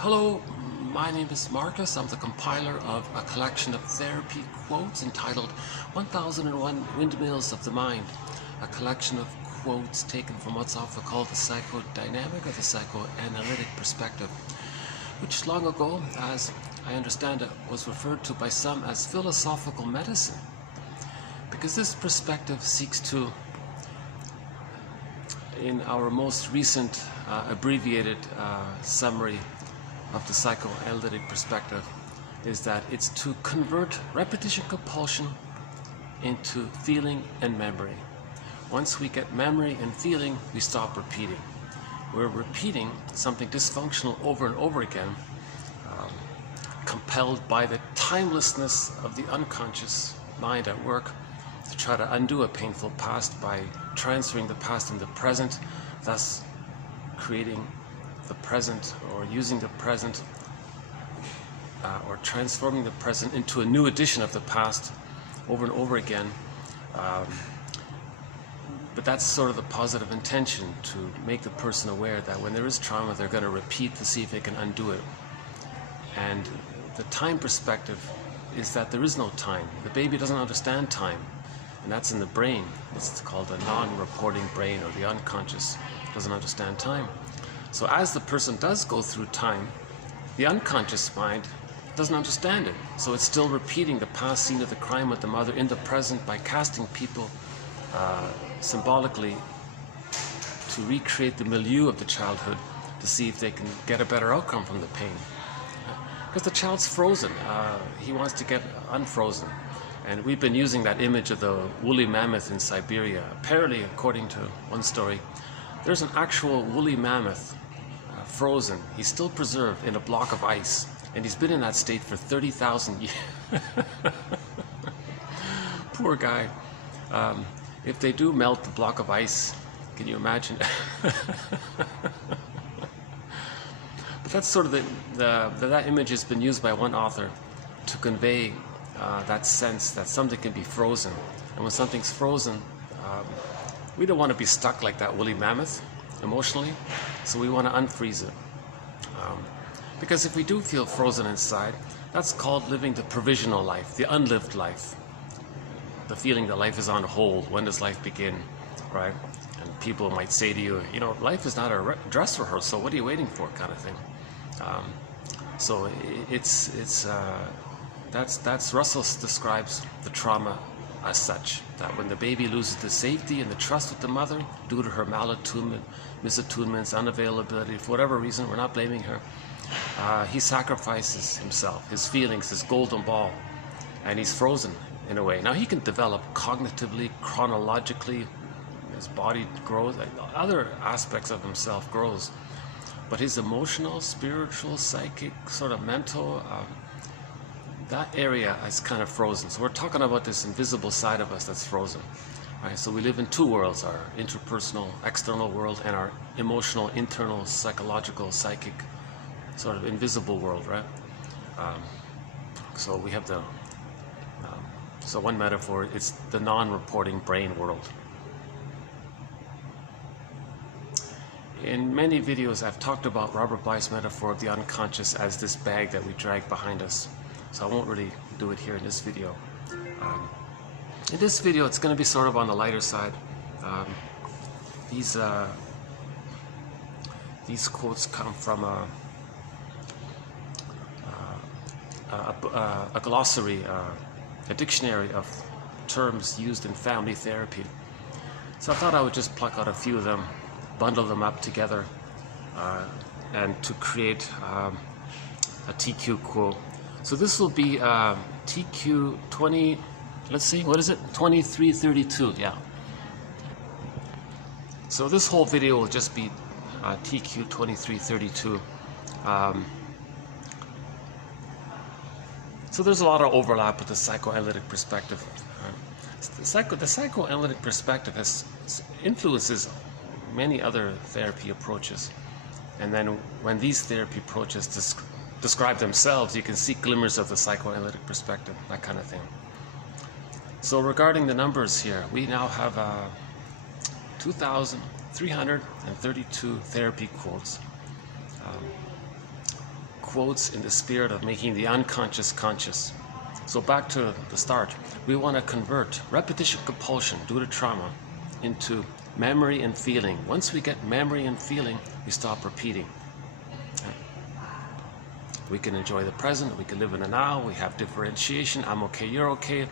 Hello, my name is Marcus. I'm the compiler of a collection of therapy quotes entitled 1001 Windmills of the Mind, a collection of quotes taken from what's often called the psychodynamic or the psychoanalytic perspective, which long ago, as I understand it, was referred to by some as philosophical medicine, because this perspective seeks to, in our most recent abbreviated summary of the psychoanalytic perspective, is that it's to convert repetition compulsion into feeling and memory. Once we get memory and feeling, we stop repeating. We're repeating something dysfunctional over and over again, compelled by the timelessness of the unconscious mind at work to try to undo a painful past by transferring the past in the present, thus creating the present, or using the present, or transforming the present into a new edition of the past over and over again. But that's sort of the positive intention, to make the person aware that when there is trauma, they're going to repeat to see if they can undo it. And the time perspective is that there is no time. The baby doesn't understand time, and that's in the brain. It's called a non-reporting brain, or the unconscious doesn't understand time. So as the person does go through time, the unconscious mind doesn't understand it. So it's still repeating the past scene of the crime with the mother in the present by casting people symbolically to recreate the milieu of the childhood to see if they can get a better outcome from the pain. Because the child's frozen. He wants to get unfrozen. And we've been using that image of the woolly mammoth in Siberia. Apparently, according to one story, there's an actual woolly mammoth frozen. He's still preserved in a block of ice, and he's been in that state for 30,000 years. Poor guy. If they do melt the block of ice, can you imagine? But that's sort of that image has been used by one author to convey that sense that something can be frozen. And when something's frozen, we don't want to be stuck like that woolly mammoth emotionally, so we want to unfreeze it. Because if we do feel frozen inside, that's called living the provisional life, the unlived life. The feeling that life is on hold. When does life begin, right? And people might say to you, you know, life is not a dress rehearsal, what are you waiting for, kind of thing. So that's Russell describes the trauma as such, that when the baby loses the safety and the trust with the mother due to her malattunement, misattunements, unavailability, for whatever reason, we're not blaming her, he sacrifices himself, his feelings, his golden ball, and he's frozen in a way. Now he can develop cognitively, chronologically, his body grows, other aspects of himself grows, but his emotional, spiritual, psychic, sort of mental, that area is kind of frozen. So we're talking about this invisible side of us that's frozen. Right? So we live in two worlds, our interpersonal, external world, and our emotional, internal, psychological, psychic, sort of invisible world, right? So we have the, so one metaphor, it's the non-reporting brain world. In many videos, I've talked about Robert Bly's metaphor of the unconscious as this bag that we drag behind us. So I won't really do it here in this video. In this video, it's going to be sort of on the lighter side. These quotes come from a glossary, a dictionary of terms used in family therapy. So I thought I would just pluck out a few of them, bundle them up together, and to create a TQ quote. So this will be TQ 20, let's see, what is it? 2332, yeah. So this whole video will just be TQ 2332. So there's a lot of overlap with the psychoanalytic perspective. The psychoanalytic perspective influences many other therapy approaches. And then when these therapy approaches describe themselves, you can see glimmers of the psychoanalytic perspective, that kind of thing. So regarding the numbers here, we now have 2,332 therapy quotes. quotes in the spirit of making the unconscious conscious. So back to the start, we want to convert repetition compulsion due to trauma into memory and feeling. Once we get memory and feeling, we stop repeating. We can enjoy the present, we can live in the now, we have differentiation, I'm okay, you're okay.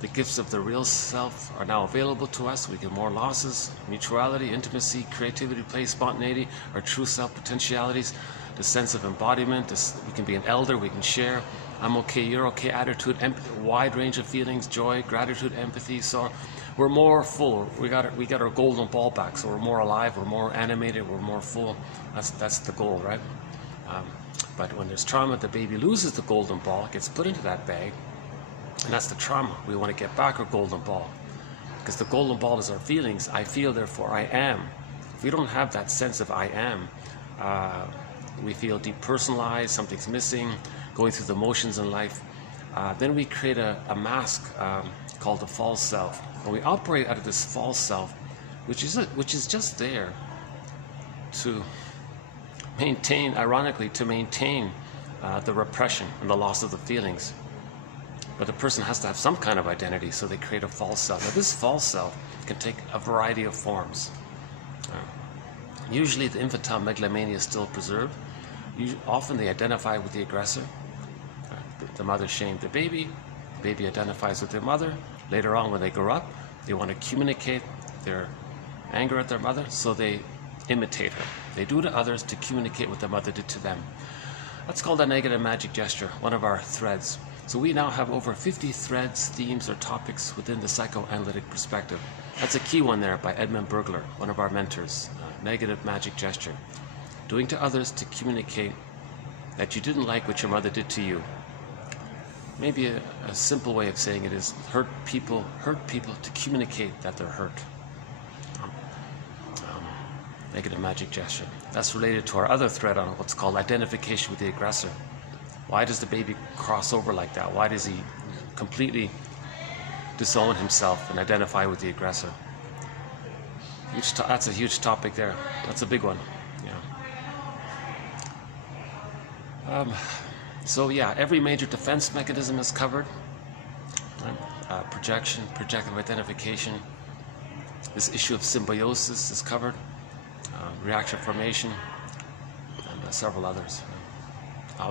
The gifts of the real self are now available to us. We get more losses, mutuality, intimacy, creativity, play, spontaneity, our true self potentialities, the sense of embodiment. We can be an elder, we can share. I'm okay, you're okay, attitude, wide range of feelings, joy, gratitude, empathy. So we're more full. We got our golden ball back. So we're more alive, we're more animated, we're more full. That's the goal, right? But when there's trauma, the baby loses the golden ball, gets put into that bag, and that's the trauma. We want to get back our golden ball, because the golden ball is our feelings. I feel, therefore I am. If we don't have that sense of I am, we feel depersonalized, something's missing, going through the motions in life. Then we create a mask called the false self. And we operate out of this false self, which is just there to maintain, ironically, to maintain the repression and the loss of the feelings. But the person has to have some kind of identity, so they create a false self. Now this false self can take a variety of forms. Usually the infantile megalomania is still preserved. Often they identify with the aggressor. The mother shamed the baby identifies with their mother. Later on when they grow up, they want to communicate their anger at their mother, so they imitate her. They do to others to communicate what their mother did to them. That's called a negative magic gesture, one of our threads. So we now have over 50 threads, themes, or topics within the psychoanalytic perspective. That's a key one there by Edmund Burglar, one of our mentors. Negative magic gesture. Doing to others to communicate that you didn't like what your mother did to you. Maybe a simple way of saying it is hurt people to communicate that they're hurt. Negative magic gesture. That's related to our other thread on what's called identification with the aggressor. Why does the baby cross over like that? Why does he completely disown himself and identify with the aggressor? That's a huge topic there. That's a big one. Yeah. So yeah, every major defense mechanism is covered. Projection, projective identification. This issue of symbiosis is covered. Reaction formation, and several others.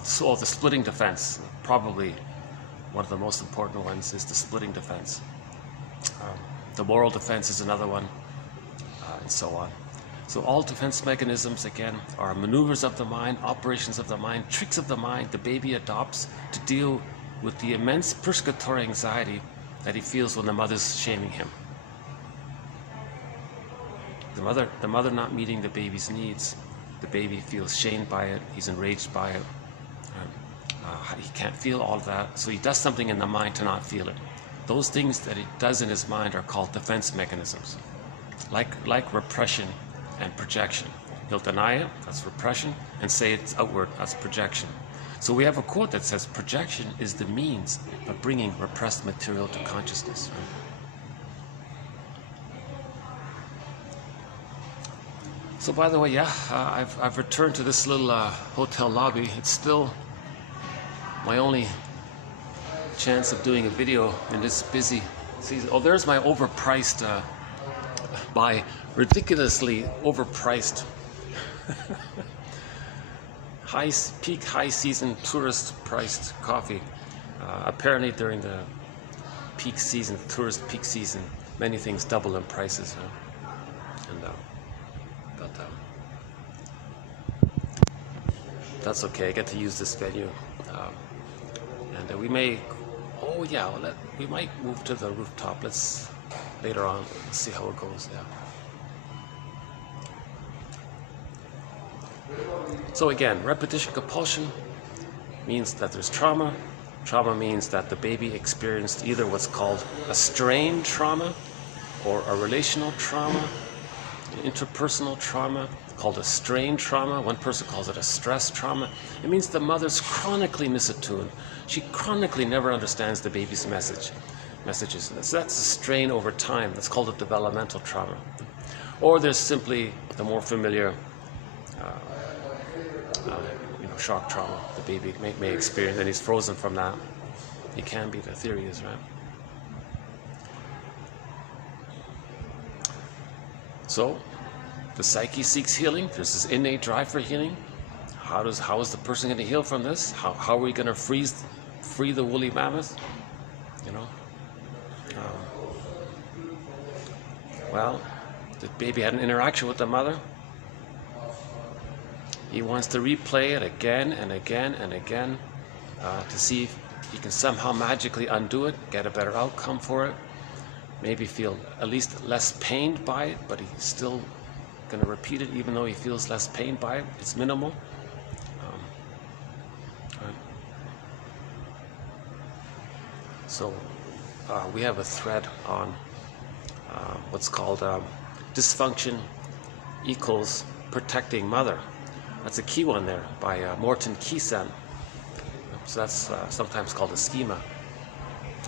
So the splitting defense, probably one of the most important ones, is the splitting defense. The moral defense is another one, and so on. So all defense mechanisms, again, are maneuvers of the mind, operations of the mind, tricks of the mind the baby adopts to deal with the immense persecutory anxiety that he feels when the mother's shaming him. The mother not meeting the baby's needs, the baby feels shamed by it, he's enraged by it, he can't feel all of that, so he does something in the mind to not feel it. Those things that he does in his mind are called defense mechanisms, like repression and projection. He'll deny it, that's repression, and say it's outward, that's projection. So we have a quote that says, projection is the means of bringing repressed material to consciousness. So by the way, yeah, I've returned to this little hotel lobby. It's still my only chance of doing a video in this busy season. Oh, there's my overpriced, ridiculously overpriced peak high season tourist priced coffee. Apparently during the peak season, tourist peak season, many things double in prices. That's okay, I get to use this venue. And we may, we might move to the rooftop. Later on, let's see how it goes, yeah. So again, repetition compulsion means that there's trauma. Trauma means that the baby experienced either what's called a strain trauma or a relational trauma, interpersonal trauma, called a strain trauma. One person calls it a stress trauma. It means the mother's chronically misattuned. She chronically never understands the baby's messages. So that's a strain over time. That's called a developmental trauma. Or there's simply the more familiar, shock trauma the baby may experience, and he's frozen from that. He can be, the theory is, right? So the psyche seeks healing. There's this innate drive for healing. How is the person going to heal from this? How are we going to free the woolly mammoth? You know. Well, the baby had an interaction with the mother. He wants to replay it again and again and again to see if he can somehow magically undo it, get a better outcome for it, maybe feel at least less pained by it, but he's still going to repeat it even though he feels less pain by it. It's minimal. So we have a thread on what's called dysfunction equals protecting mother. That's a key one there by Morton Keysen. So that's sometimes called a schema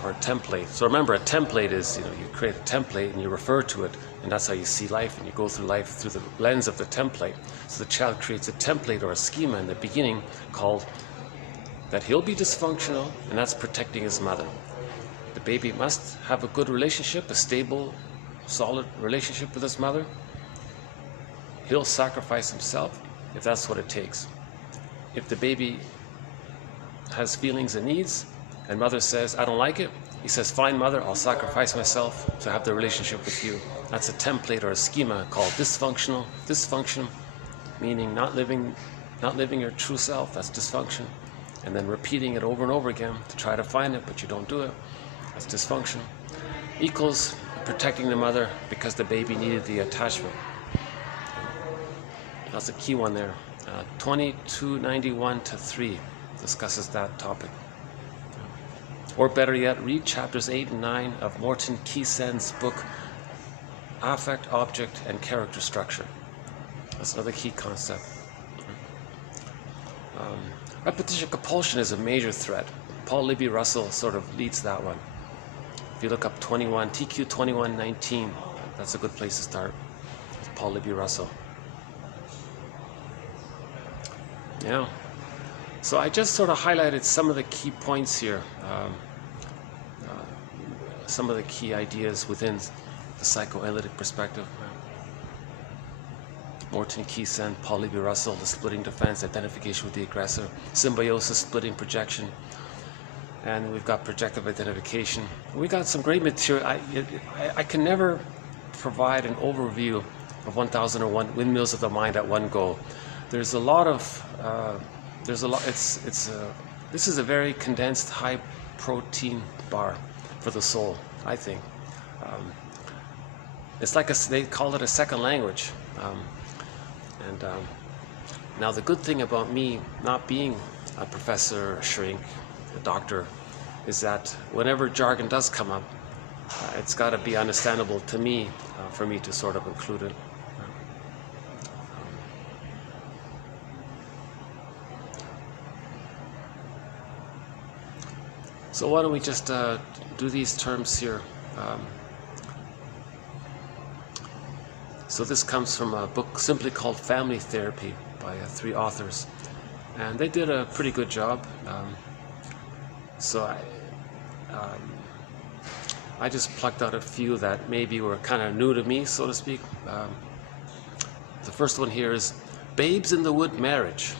or a template. So remember, a template is, you create a template and you refer to it, and that's how you see life, and you go through life through the lens of the template. So the child creates a template or a schema in the beginning called that he'll be dysfunctional, and that's protecting his mother. The baby must have a good relationship, a stable, solid relationship with his mother. He'll sacrifice himself if that's what it takes. If the baby has feelings and needs, and mother says, I don't like it, he says, fine mother, I'll sacrifice myself to have the relationship with you. That's a template or a schema called dysfunctional. Dysfunction meaning not living your true self, that's dysfunction. And then repeating it over and over again to try to find it, but you don't do it. That's dysfunction. Equals protecting the mother because the baby needed the attachment. That's a key one there. 2291-3 discusses that topic. Or better yet, read chapters 8 and 9 of Morton Keysen's book, Affect, Object, and Character Structure. That's another key concept. Repetition compulsion is a major threat. Paul Libby Russell sort of leads that one. If you look up TQ 2119, that's a good place to start. It's Paul Libby Russell. Yeah. So I just sort of highlighted some of the key points here, some of the key ideas within the psychoanalytic perspective. Morton Keysen, Paul Libby Russell, the splitting defense, identification with the aggressor, symbiosis, splitting projection, and we've got projective identification. We got some great material. I can never provide an overview of 1001 Windmills of the Mind at one go. There's a lot of this is a very condensed, high protein bar for the soul, I think. It's like they call it a second language. Now the good thing about me not being a professor, a shrink, a doctor, is that whenever jargon does come up, it's got to be understandable to me for me to sort of include it. So why don't we just do these terms here. So this comes from a book simply called Family Therapy by 3 authors, and they did a pretty good job. So I just plucked out a few that maybe were kind of new to me, so to speak. The first one here is Babes in the Wood Marriage.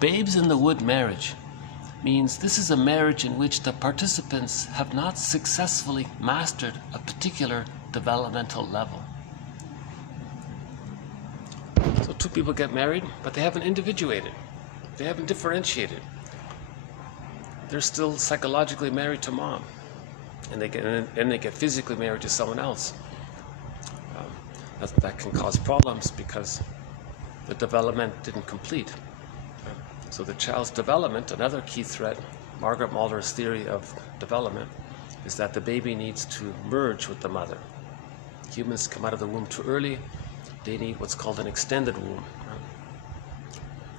Babes in the Wood Marriage means this is a marriage in which the participants have not successfully mastered a particular developmental level. So 2 people get married, but they haven't individuated. They haven't differentiated. They're still psychologically married to mom, and they get physically married to someone else. That can cause problems because the development didn't complete. So the child's development, another key threat, Margaret Mulder's theory of development, is that the baby needs to merge with the mother. Humans come out of the womb too early. They need what's called an extended womb.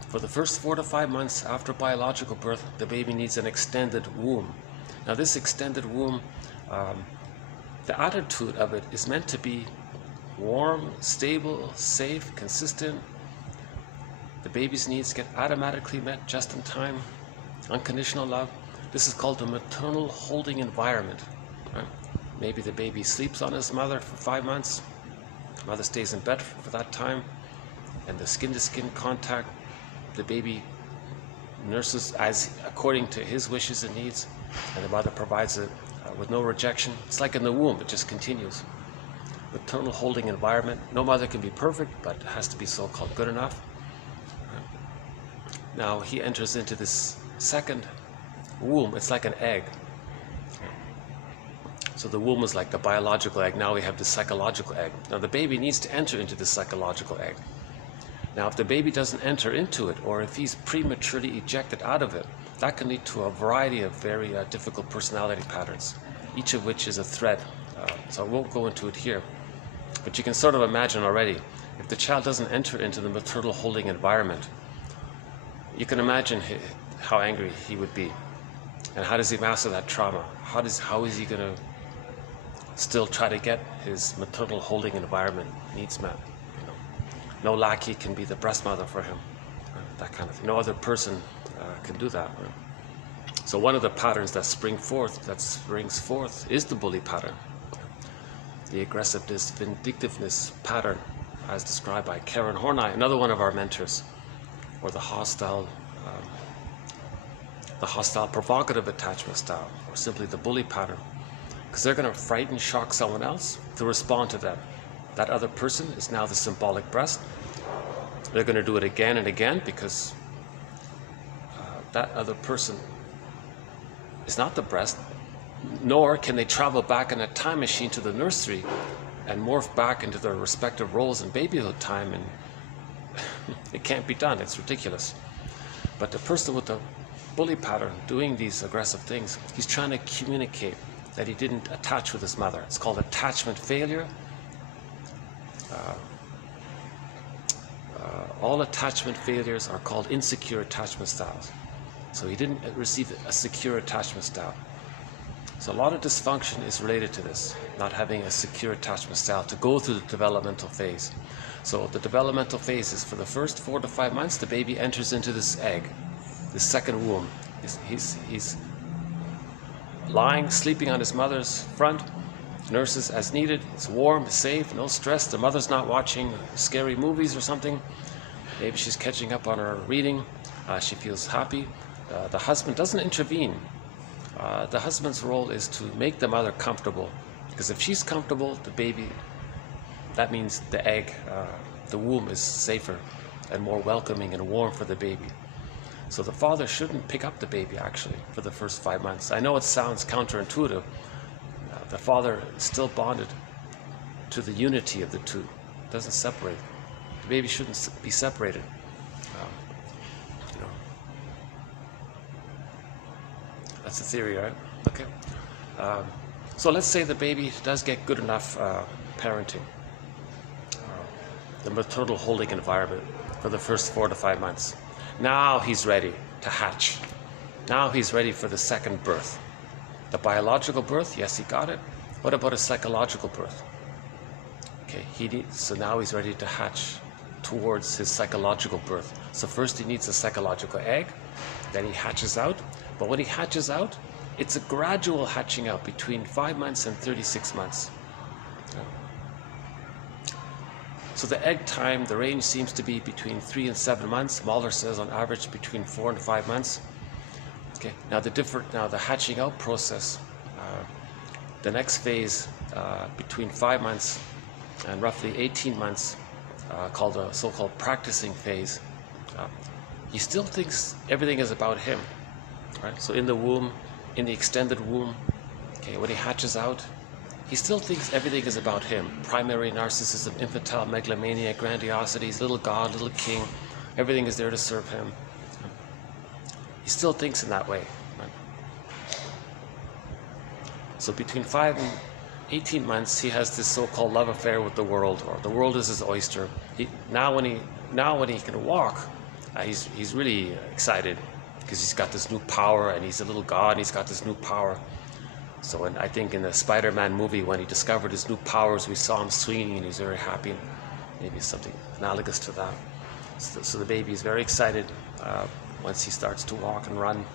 For the first 4 to 5 months after biological birth, the baby needs an extended womb. Now this extended womb, the attitude of it is meant to be warm, stable, safe, consistent, The baby's needs get automatically met just in time. Unconditional love. This is called the maternal holding environment. Right? Maybe the baby sleeps on his mother for 5 months. The mother stays in bed for that time. And the skin-to-skin contact, the baby nurses as according to his wishes and needs. And the mother provides it with no rejection. It's like in the womb, it just continues. Maternal holding environment. No mother can be perfect, but it has to be so-called good enough. Now he enters into this second womb. It's like an egg. So the womb is like the biological egg. Now we have the psychological egg. Now the baby needs to enter into the psychological egg. Now if the baby doesn't enter into it, or if he's prematurely ejected out of it, that can lead to a variety of very difficult personality patterns, each of which is a thread. So I won't go into it here. But you can sort of imagine already, if the child doesn't enter into the maternal holding environment, you can imagine how angry he would be. And how does he master that trauma? How is he going to still try to get his maternal holding environment needs met? You know, no lackey can be the breast mother for him. That kind of thing. No other person can do that. Right? So one of the patterns that springs forth is the bully pattern. The aggressiveness, vindictiveness pattern, as described by Karen Horney, another one of our mentors, or the hostile provocative attachment style, or simply the bully pattern, because they're going to frighten, shock someone else to respond to them. That other person is now the symbolic breast. They're going to do it again and again because that other person is not the breast, nor can they travel back in a time machine to the nursery and morph back into their respective roles in babyhood time, and it can't be done. It's ridiculous. But the person with the bully pattern doing these aggressive things, he's trying to communicate that he didn't attach with his mother. It's called attachment failure. All attachment failures are called insecure attachment styles. So he didn't receive a secure attachment style. So a lot of dysfunction is related to this, not having a secure attachment style to go through the developmental phase. So the developmental phase is for the first 4 to 5 months, the baby enters into this egg, this second womb. He's lying, sleeping on his mother's front, nurses as needed. It's warm, it's safe, no stress. The mother's not watching scary movies or something. Maybe she's catching up on her reading. She feels happy. The husband doesn't intervene. The husband's role is to make the mother comfortable, because if she's comfortable, the baby, that means the egg, the womb is safer and more welcoming and warm for the baby. So the father shouldn't pick up the baby actually for the first 5 months. I know it sounds counterintuitive. The father is still bonded to the unity of the two. It doesn't separate. The baby shouldn't be separated. That's the theory, right? Okay. So let's say the baby does get good enough parenting, the maternal holding environment for the first 4 to 5 months. Now he's ready to hatch. Now he's ready for the second birth. The biological birth, yes, he got it. What about a psychological birth? Okay, so now he's ready to hatch towards his psychological birth. So first he needs a psychological egg, then he hatches out. But when he hatches out, it's a gradual hatching out between 5 months and 36 months. So the egg time, the range seems to be between 3 and 7 months. Mahler says on average between 4 and 5 months. Okay. Now the hatching out process, the next phase between 5 months and roughly 18 months, called the so-called practicing phase. He still thinks everything is about him. Right? So in the womb, in the extended womb, okay, when he hatches out, he still thinks everything is about him. Primary narcissism, infantile megalomania, grandiosity, he's little god, little king. Everything is there to serve him. He still thinks in that way. Right? So between 5 and 18 months, he has this so-called love affair with the world, or the world is his oyster. Now when he can walk, he's really excited, because he's got this new power, and he's a little god, and he's got this new power. So I think in the Spider-Man movie, when he discovered his new powers, we saw him swinging, and he's very happy. Maybe something analogous to that. So the baby is very excited once he starts to walk and run,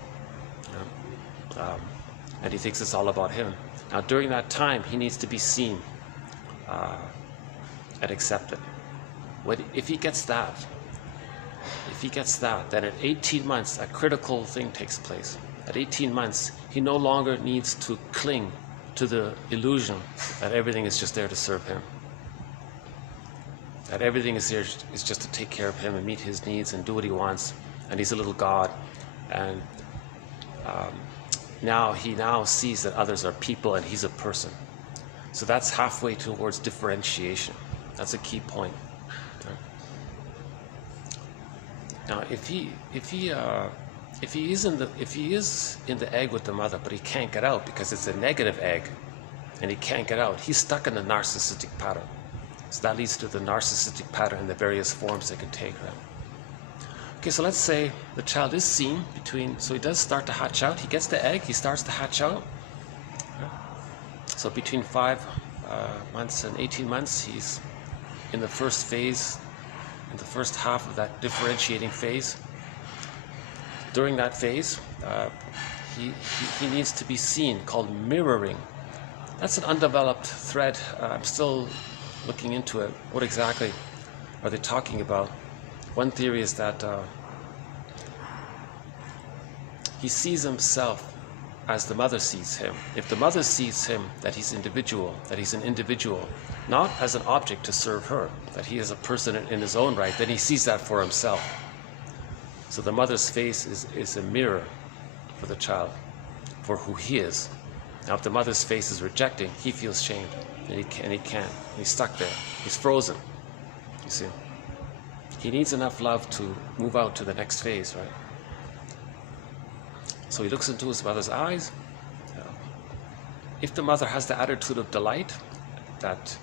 and he thinks it's all about him. Now during that time, he needs to be seen and accepted. If he gets that, then at 18 months, a critical thing takes place. At 18 months, he no longer needs to cling to the illusion that everything is just there to serve him. That everything is there is just to take care of him and meet his needs and do what he wants. And he's a little God. And he now sees that others are people and he's a person. So that's halfway towards differentiation. That's a key point. Now, if he is in the egg with the mother, but he can't get out because it's a negative egg, and he can't get out, he's stuck in the narcissistic pattern. So that leads to the narcissistic pattern in the various forms it can take. Right? Okay, so let's say the child is seen so he does start to hatch out. He gets the egg, he starts to hatch out. So between 5 months and 18 months, he's in the first phase, in the first half of that differentiating phase. During that phase, he needs to be seen, called mirroring. That's an undeveloped thread. I'm still looking into it. What exactly are they talking about? One theory is that he sees himself as the mother sees him. If the mother sees him that he's an individual, not as an object to serve her, that he is a person in his own right, then he sees that for himself. So the mother's face is a mirror for the child, for who he is. Now if the mother's face is rejecting, he feels shamed, and he can't. He's stuck there. He's frozen, you see. He needs enough love to move out to the next phase, right? So he looks into his mother's eyes. If the mother has the attitude of delight, that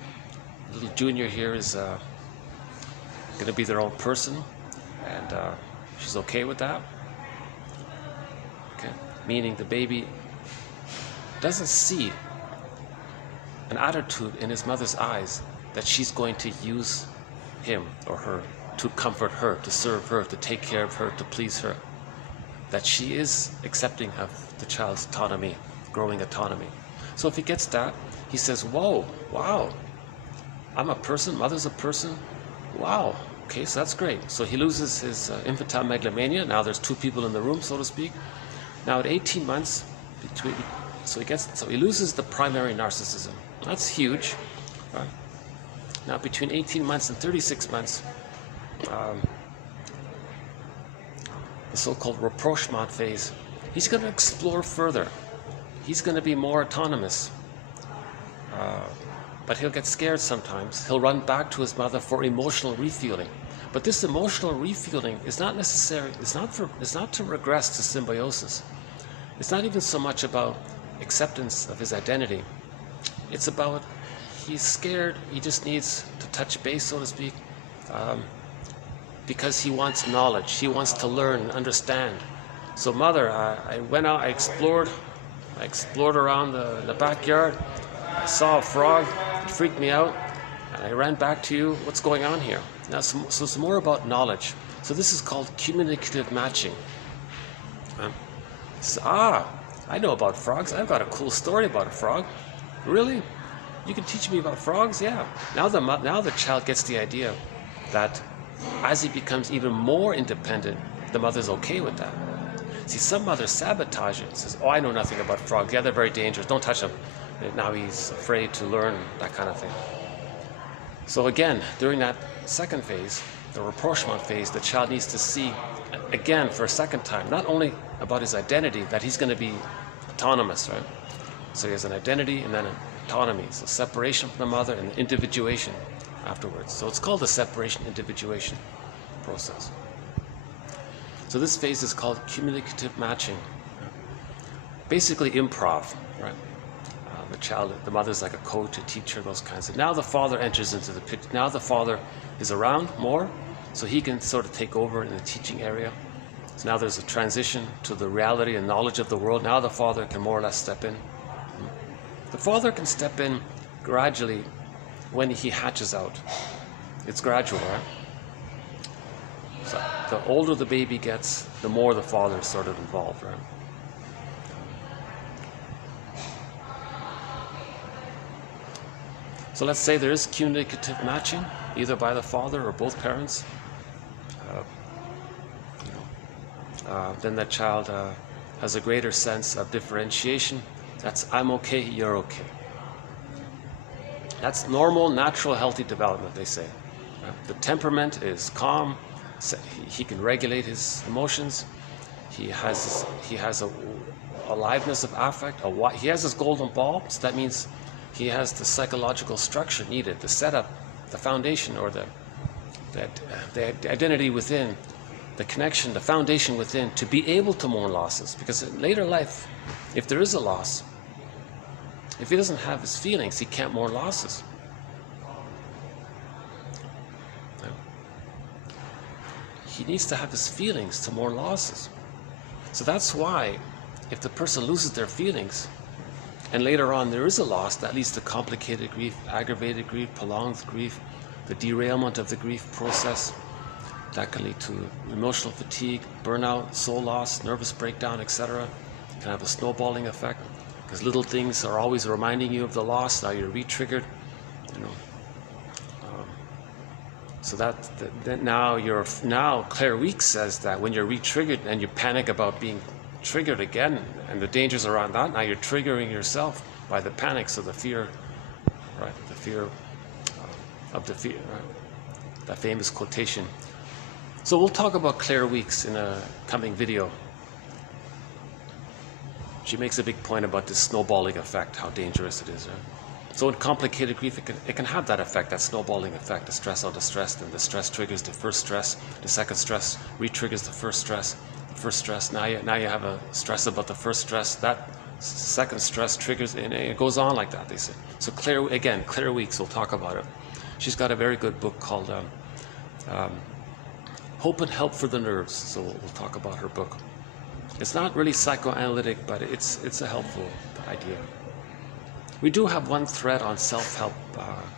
little junior here is going to be their own person, and she's okay with that. Okay, meaning the baby doesn't see an attitude in his mother's eyes that she's going to use him or her to comfort her, to serve her, to take care of her, to please her. That she is accepting of the child's autonomy, growing autonomy. So if he gets that, he says, whoa, wow, I'm a person, mother's a person, wow, okay, so that's great. So he loses his infantile megalomania. Now there's 2 people in the room, so to speak. Now at 18 months, so he loses the primary narcissism. That's huge, right? Now between 18 months and 36 months, the so-called rapprochement phase, he's going to explore further. He's going to be more autonomous. But he'll get scared sometimes. He'll run back to his mother for emotional refueling. But this emotional refueling is not necessary. It's not to regress to symbiosis. It's not even so much about acceptance of his identity. It's about he's scared. He just needs to touch base, so to speak, because he wants knowledge. He wants to learn and understand. So mother, I went out, I explored around the backyard. I saw a frog, it freaked me out, and I ran back to you. What's going on here? Now, so it's more about knowledge. So this is called communicative matching. I know about frogs. I've got a cool story about a frog. Really? You can teach me about frogs? Yeah. Now the child gets the idea that as he becomes even more independent, the mother's okay with that. See, some mothers sabotage it. Says, oh, I know nothing about frogs. Yeah, they're very dangerous. Don't touch them. And now he's afraid to learn, that kind of thing. So again, during that second phase, the rapprochement phase, the child needs to see, again, for a second time, not only about his identity, that he's going to be autonomous, right? So he has an identity and then an autonomy. So separation from the mother and individuation afterwards. So it's called the separation individuation process. So this phase is called communicative matching. Basically improv, right? The mother's like a coach, a teacher, those kinds of. Now the father enters into the picture. Now the father is around more, so he can sort of take over in the teaching area. So now there's a transition to the reality and knowledge of the world. Now the father can more or less step in. The father can step in gradually when he hatches out. It's gradual, right? So the older the baby gets, the more the father is sort of involved, right? So let's say there is communicative matching, either by the father or both parents. Then that child has a greater sense of differentiation. That's I'm okay, you're okay. That's normal, natural, healthy development, they say. The temperament is calm. He can regulate his emotions. He has a aliveness of affect. He has his golden ball, so that means he has the psychological structure needed, the setup, the foundation, or the identity within, the connection, the foundation within, to be able to mourn losses. Because in later life, if there is a loss, if he doesn't have his feelings, he can't mourn losses. He needs to have his feelings to mourn losses. So that's why, if the person loses their feelings, and later on there is a loss, that leads to complicated grief, aggravated grief, prolonged grief, the derailment of the grief process. That can lead to emotional fatigue, burnout, soul loss, nervous breakdown, etc. It can have a snowballing effect, because little things are always reminding you of the loss. Now you're re-triggered, so that now Claire Weeks says that when you're re-triggered and you panic about being triggered again, and the dangers around that, now you're triggering yourself by the panic. So the fear, right? The fear of the fear, right? That famous quotation. So we'll talk about Claire Weeks in a coming video. She makes a big point about this snowballing effect, how dangerous it is, right? So in complicated grief, it can have that effect, that snowballing effect, the stress on the stress, and the stress triggers the first stress, the second stress re-triggers the first stress, now you have a stress about the first stress, that second stress triggers, and it goes on like that, they say. So Claire Weeks, we'll talk about it. She's got a very good book called Hope and Help for the Nerves, so we'll talk about her book. It's not really psychoanalytic, but it's a helpful idea. We do have one thread on self-help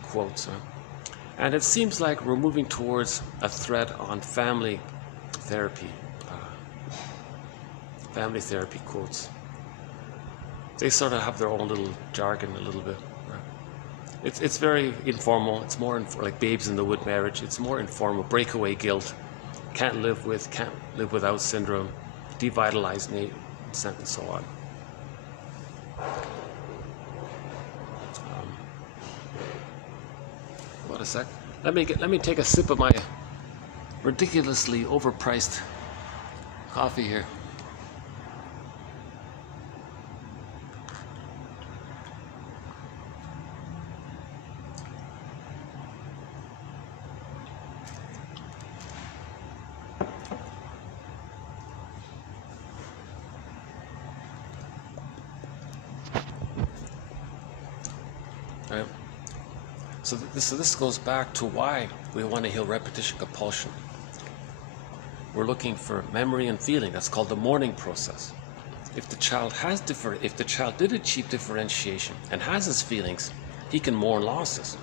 quotes, and it seems like we're moving towards a thread on family therapy quotes. They sort of have their own little jargon a little bit. Right? It's very informal. It's more like Babes in the Wood marriage. It's more informal. Breakaway guilt, can't live without syndrome, devitalized Nate, and so on. What a sec. Let me take a sip of my ridiculously overpriced coffee here. Right. So this goes back to why we want to heal repetition compulsion. We're looking for memory and feeling. That's called the mourning process. If the child did achieve differentiation and has his feelings, he can mourn losses.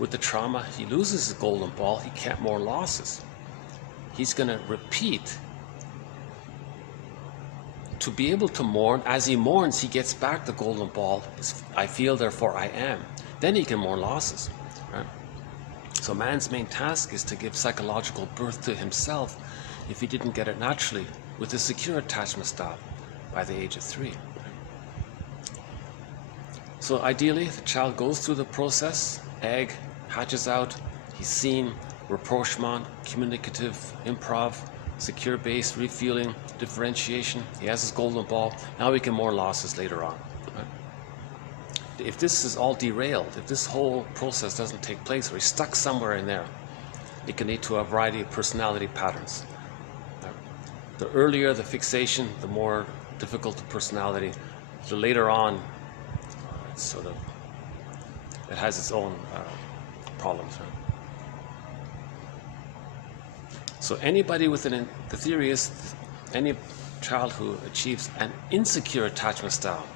With the trauma, he loses his golden ball. He can't mourn losses. He's going to repeat. To be able to mourn, as he mourns, he gets back the golden ball. I feel, therefore I am. Then he can mourn losses. Right? So man's main task is to give psychological birth to himself if he didn't get it naturally with a secure attachment style by the age of 3. So ideally, the child goes through the process, egg hatches out, he's seen, rapprochement, communicative, improv, secure base, refueling, differentiation, he has his golden ball, now he can mourn losses later on. If this is all derailed, if this whole process doesn't take place, or he's stuck somewhere in there, it can lead to a variety of personality patterns. The earlier the fixation, the more difficult the personality. The later on, it has its own problems. Right? So anybody within, the theory is, any child who achieves an insecure attachment style,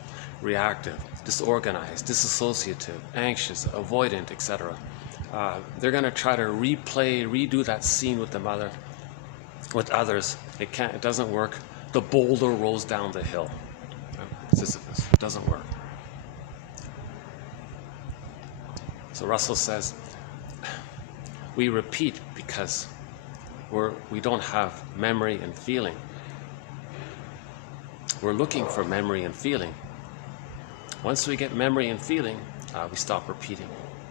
reactive, disorganized, disassociative, anxious, avoidant, etc., they're going to try to redo that scene with the mother, with others. It doesn't work. The boulder rolls down the hill. Sisyphus. It doesn't work. So Russell says, we repeat because we don't have memory and feeling. We're looking for memory and feeling. Once we get memory and feeling, we stop repeating.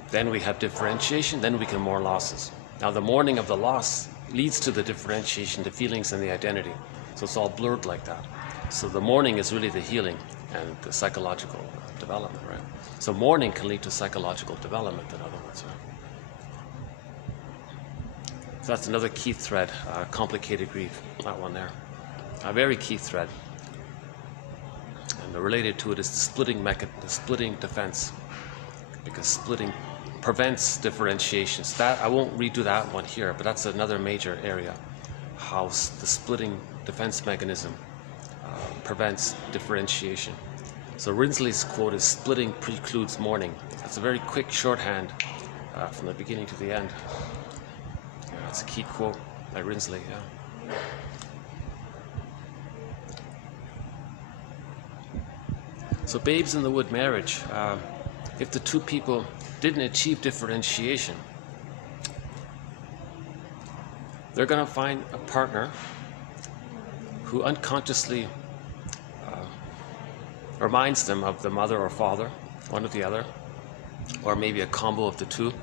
Then we have differentiation, then we can mourn losses. Now the mourning of the loss leads to the differentiation, the feelings and the identity. So it's all blurred like that. So the mourning is really the healing and the psychological development, right? So mourning can lead to psychological development, in other words, right? So that's another key thread, complicated grief, that one there. A very key thread. And related to it is the splitting defense, because splitting prevents differentiations. That I won't redo that one here, but that's another major area, how the splitting defense mechanism prevents differentiation. So Rinsley's quote is, splitting precludes mourning. That's a very quick shorthand from the beginning to the end. Yeah, that's a key quote by Rinsley. Yeah. So Babes in the Wood marriage, if the two people didn't achieve differentiation, they're going to find a partner who unconsciously reminds them of the mother or father, one or the other, or maybe a combo of the two.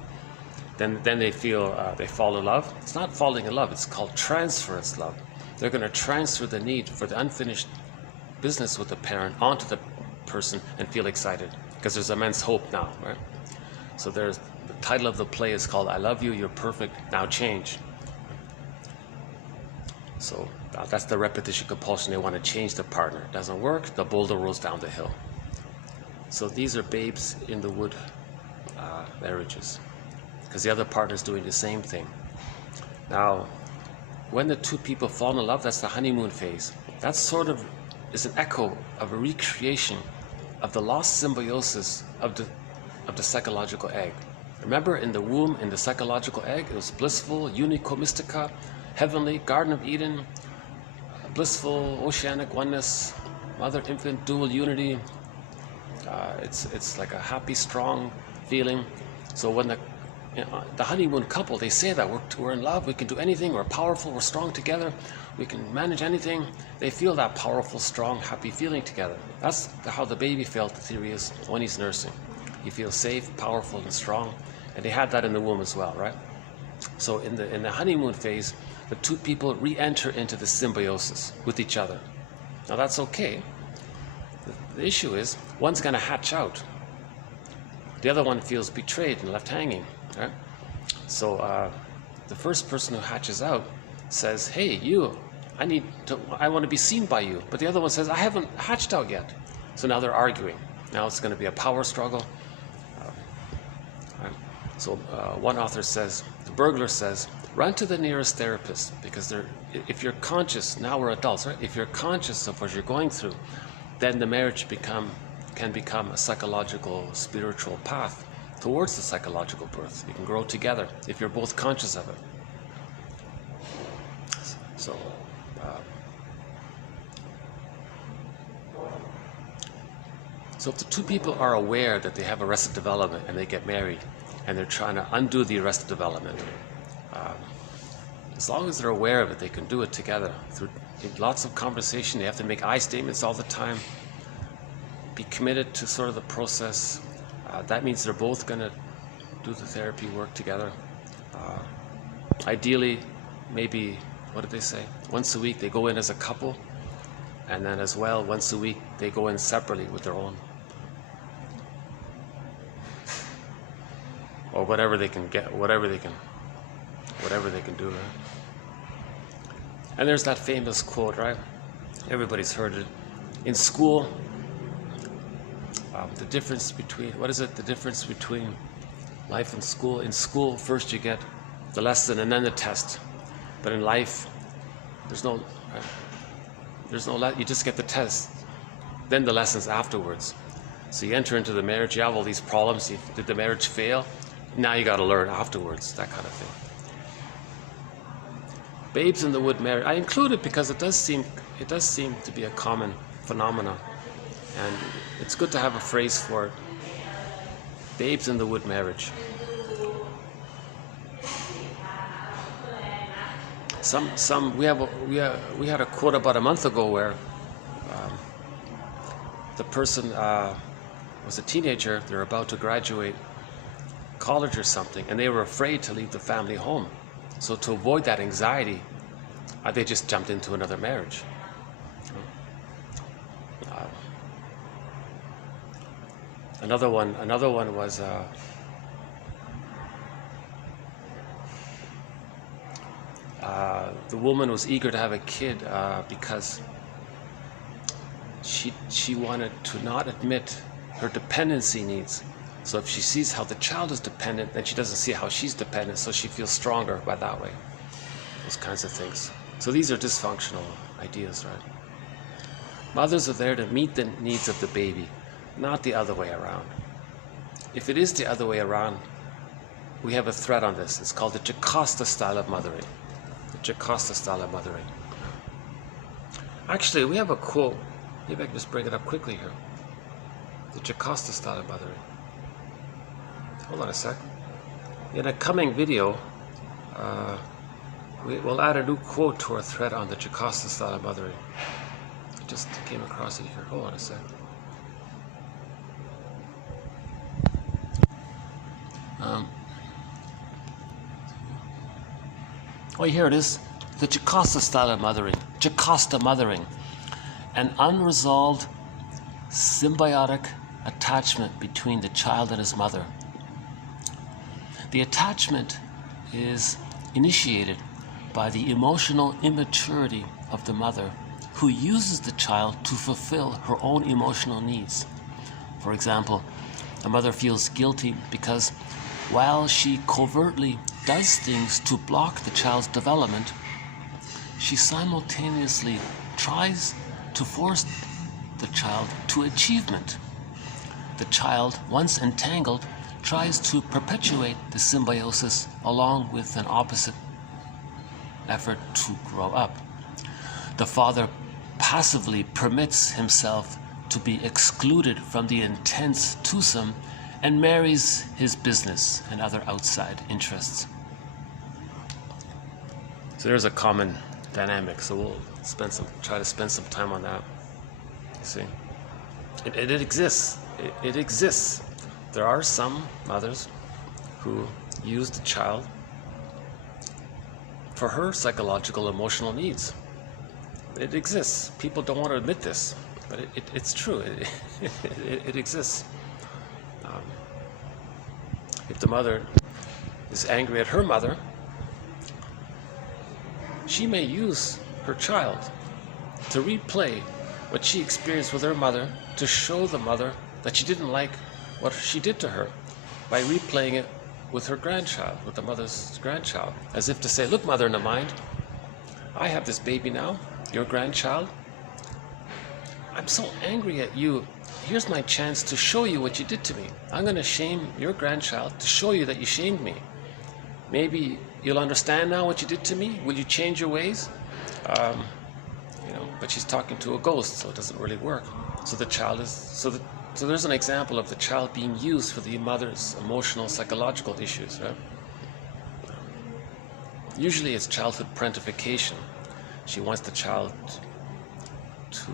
Then they feel, they fall in love. It's not falling in love, it's called transference love. They're going to transfer the need for the unfinished business with the parent onto the person and feel excited because there's immense hope now, right? So there's the title of the play is called I Love You, You're Perfect, Now Change. So that's the repetition compulsion. They want to change the partner. It doesn't work, the boulder rolls down the hill. So these are Babes in the Wood marriages, because the other partner is doing the same thing. Now, when the two people fall in love, that's the honeymoon phase. That sort of is an echo of a recreation of the lost symbiosis of the psychological egg. Remember, in the womb, in the psychological egg, it was blissful, unico mystica, heavenly, Garden of Eden, blissful, oceanic oneness, mother-infant dual unity. It's like a happy, strong feeling. So when the honeymoon couple, they say that we're in love, we can do anything, we're powerful, we're strong together, we can manage anything. They feel that powerful, strong, happy feeling together. That's how the baby felt, the theory is, when he's nursing. He feels safe, powerful, and strong. And they had that in the womb as well, right? So in the honeymoon phase, the two people re-enter into the symbiosis with each other. Now that's okay. The issue is, one's going to hatch out. The other one feels betrayed and left hanging, right? So the first person who hatches out says, hey, you, I want to be seen by you. But the other one says, I haven't hatched out yet. So now they're arguing. Now it's going to be a power struggle. Right? So one author says, the burglar says, run to the nearest therapist, because if you're conscious, now we're adults, right? If you're conscious of what you're going through, then the marriage can become a psychological, spiritual path towards the psychological birth. You can grow together if you're both conscious of it. So if the two people are aware that they have arrested development and they get married and they're trying to undo the arrested development, as long as they're aware of it, they can do it together through lots of conversation. They have to make I statements all the time, be committed to sort of the process. That means they're both going to do the therapy work together. Ideally, maybe, what did they say? Once a week they go in as a couple, and then as well, once a week they go in separately with their own. Or whatever they can get, whatever they can do, right? And there's that famous quote, right? Everybody's heard it. In school, the difference between, what is it? The difference between life and school. In school, first you get the lesson and then the test. But in life, you just get the test, then the lessons afterwards. So you enter into the marriage, you have all these problems. Did the marriage fail? Now you got to learn afterwards, that kind of thing. Babes in the wood marriage. I include it because it does seem to be a common phenomenon, and it's good to have a phrase for it. Babes in the wood marriage. We had a quote about a month ago where the person was a teenager. They're about to graduate college or something, and they were afraid to leave the family home. So to avoid that anxiety, they just jumped into another marriage. Another one was the woman was eager to have a kid because she wanted to not admit her dependency needs. So if she sees how the child is dependent, then she doesn't see how she's dependent, so she feels stronger by that way. Those kinds of things. So these are dysfunctional ideas, right? Mothers are there to meet the needs of the baby, not the other way around. If it is the other way around, we have a thread on this. It's called the Jocasta style of mothering. The Jocasta style of mothering. Actually, we have a quote. Maybe I can just bring it up quickly here. The Jocasta style of mothering. Hold on a sec. In a coming video, we'll add a new quote to our thread on the Jocasta style of mothering. I just came across it here. Hold on a sec. Oh, here it is. The Jocasta style of mothering. Jocasta mothering. An unresolved symbiotic attachment between the child and his mother. The attachment is initiated by the emotional immaturity of the mother, who uses the child to fulfill her own emotional needs. For example, a mother feels guilty because while she covertly does things to block the child's development, she simultaneously tries to force the child to achievement. The child, once entangled, tries to perpetuate the symbiosis along with an opposite effort to grow up. The father passively permits himself to be excluded from the intense twosome and marries his business and other outside interests. So there's a common dynamic. So we'll try to spend some time on that. You see, it exists. It exists. There are some mothers who use the child for her psychological, emotional needs. It exists. People don't want to admit this, but it's true. It exists. If the mother is angry at her mother, she may use her child to replay what she experienced with her mother to show the mother that she didn't like what she did to her by replaying it with her grandchild, with the mother's grandchild, as if to say, look, mother in the mind, I have this baby now, your grandchild. I'm so angry at you. Here's my chance to show you what you did to me. I'm going to shame your grandchild to show you that you shamed me. Maybe you'll understand now what you did to me. Will you change your ways? But she's talking to a ghost, so it doesn't really work. So the child is so there's an example of the child being used for the mother's emotional, psychological issues. Right? Usually it's childhood parentification. She wants the child to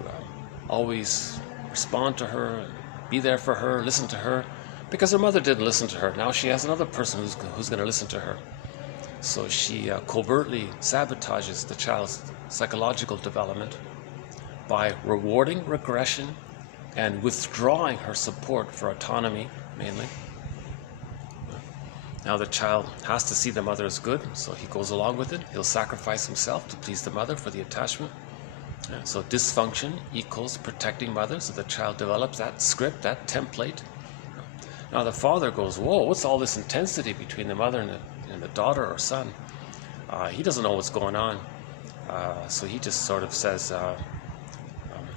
always respond to her, be there for her, listen to her, because her mother didn't listen to her. Now she has another person who's going to listen to her. So she covertly sabotages the child's psychological development by rewarding regression and withdrawing her support for autonomy, mainly. Now the child has to see the mother as good, so he goes along with it. He'll sacrifice himself to please the mother for the attachment. So dysfunction equals protecting mother, so the child develops that script, that template. Now the father goes, whoa, what's all this intensity between the mother and the daughter or son? He doesn't know what's going on. So he just sort of says,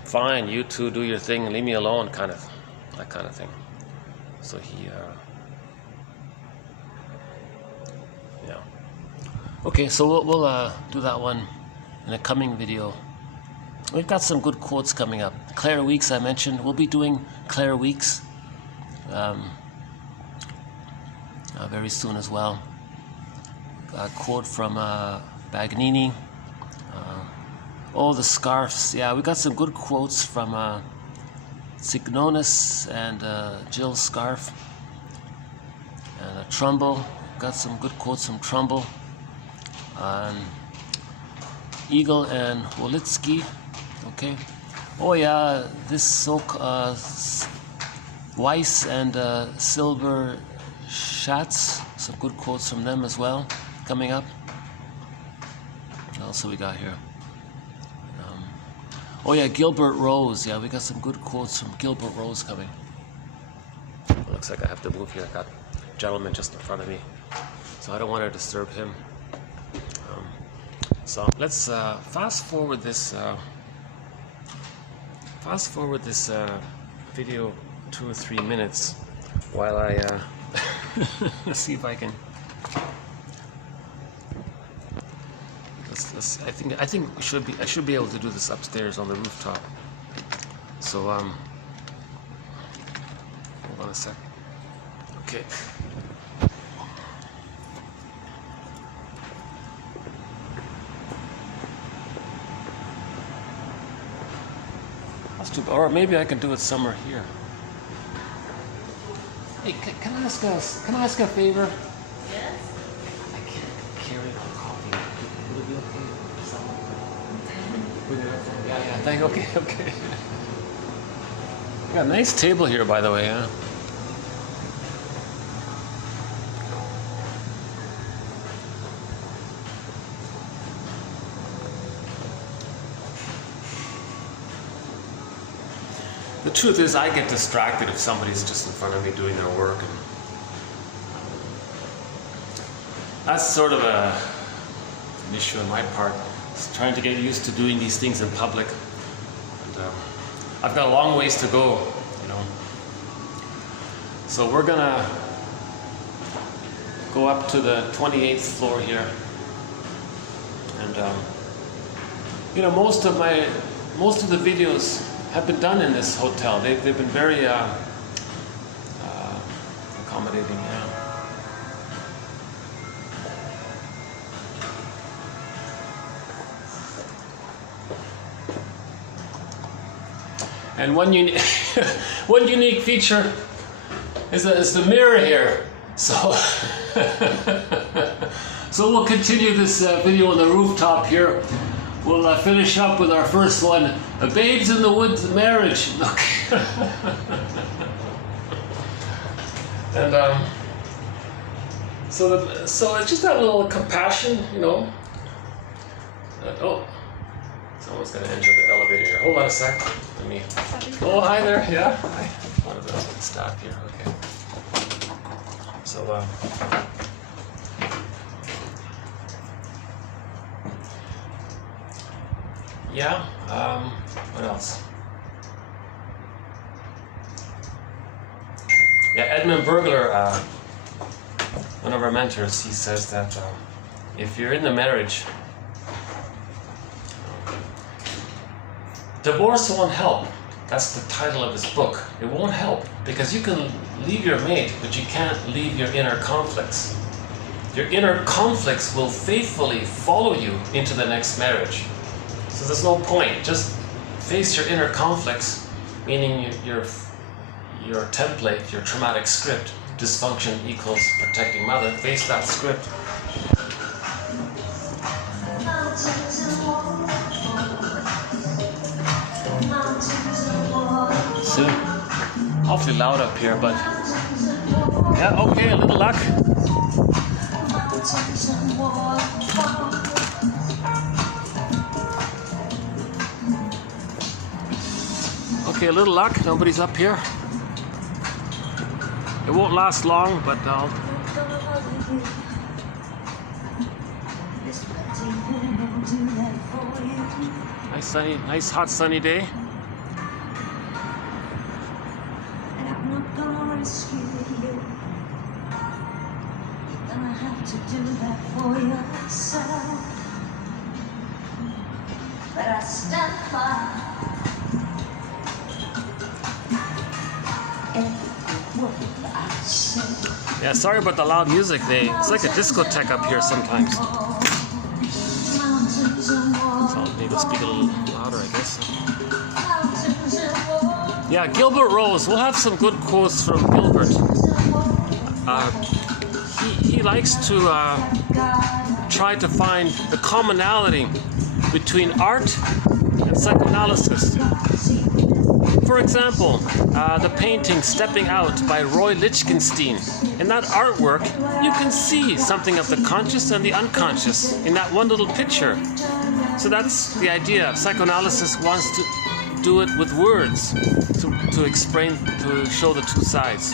fine, you two do your thing, leave me alone, that kind of thing. So Okay, so we'll do that one in a coming video. We've got some good quotes coming up. Claire Weeks, I mentioned. We'll be doing Claire Weeks very soon as well. A quote from Bagnini. Oh, the scarfs. Yeah, we got some good quotes from Signonis and Jill Scarf. And Trumbull. Got some good quotes from Trumbull. Eagle and Wolitsky. Okay. Oh yeah, this Weiss and Silver Schatz. Some good quotes from them as well coming up. What else have we got here? Oh yeah, Gilbert Rose. Yeah, we got some good quotes from Gilbert Rose coming. Looks like I have to move here. I got a gentleman just in front of me, so I don't want to disturb him. So let's fast forward this video 2 or 3 minutes while I let's see if I can. I think I should be able to do this upstairs on the rooftop. So hold on a sec. Okay. Or maybe I can do it somewhere here. Hey, can I ask a favor? Yes. I can't carry on coffee. Would it be okay? Yeah. Okay. Got a nice table here, by the way, huh? The truth is, I get distracted if somebody's just in front of me doing their work, and that's sort of an issue on my part. It's trying to get used to doing these things in public, and I've got a long ways to go, you know. So we're gonna go up to the 28th floor here, and you know, most of the videos have been done in this hotel. They've been very accommodating. Yeah. And one unique feature is the mirror here. So so we'll continue this video on the rooftop here. We'll finish up with our first one, A Babes in the Woods Marriage. Okay. And so it's just that little compassion, you know. Oh, someone's gonna enter the elevator here. Hold on a sec. Let me. Oh, hi there. Yeah. Hi. One of the staff here. Okay. So yeah, what else? Yeah, Edmund Burglar, one of our mentors, he says that if you're in the marriage, divorce won't help. That's the title of his book. It won't help because you can leave your mate, but you can't leave your inner conflicts. Your inner conflicts will faithfully follow you into the next marriage. So there's no point. Just face your inner conflicts, meaning your template, your traumatic script. Dysfunction equals protecting mother. Face that script. So, awfully loud up here, but yeah, okay, a little luck. Okay, a little luck. Nobody's up here. It won't last long, but I'll. Nice hot sunny day. have to do that for yourself. But I stand by every word I say. Yeah, sorry about the loud music. It's like a discotheque up here sometimes. So maybe I'll speak a little louder, I guess. Yeah, Gilbert Rose. We'll have some good quotes from Gilbert. He likes to try to find the commonality between art and psychoanalysis. For example, the painting Stepping Out by Roy Lichtenstein. In that artwork, you can see something of the conscious and the unconscious in that one little picture. So that's the idea. Psychoanalysis wants to do it with words, to explain, to show the two sides.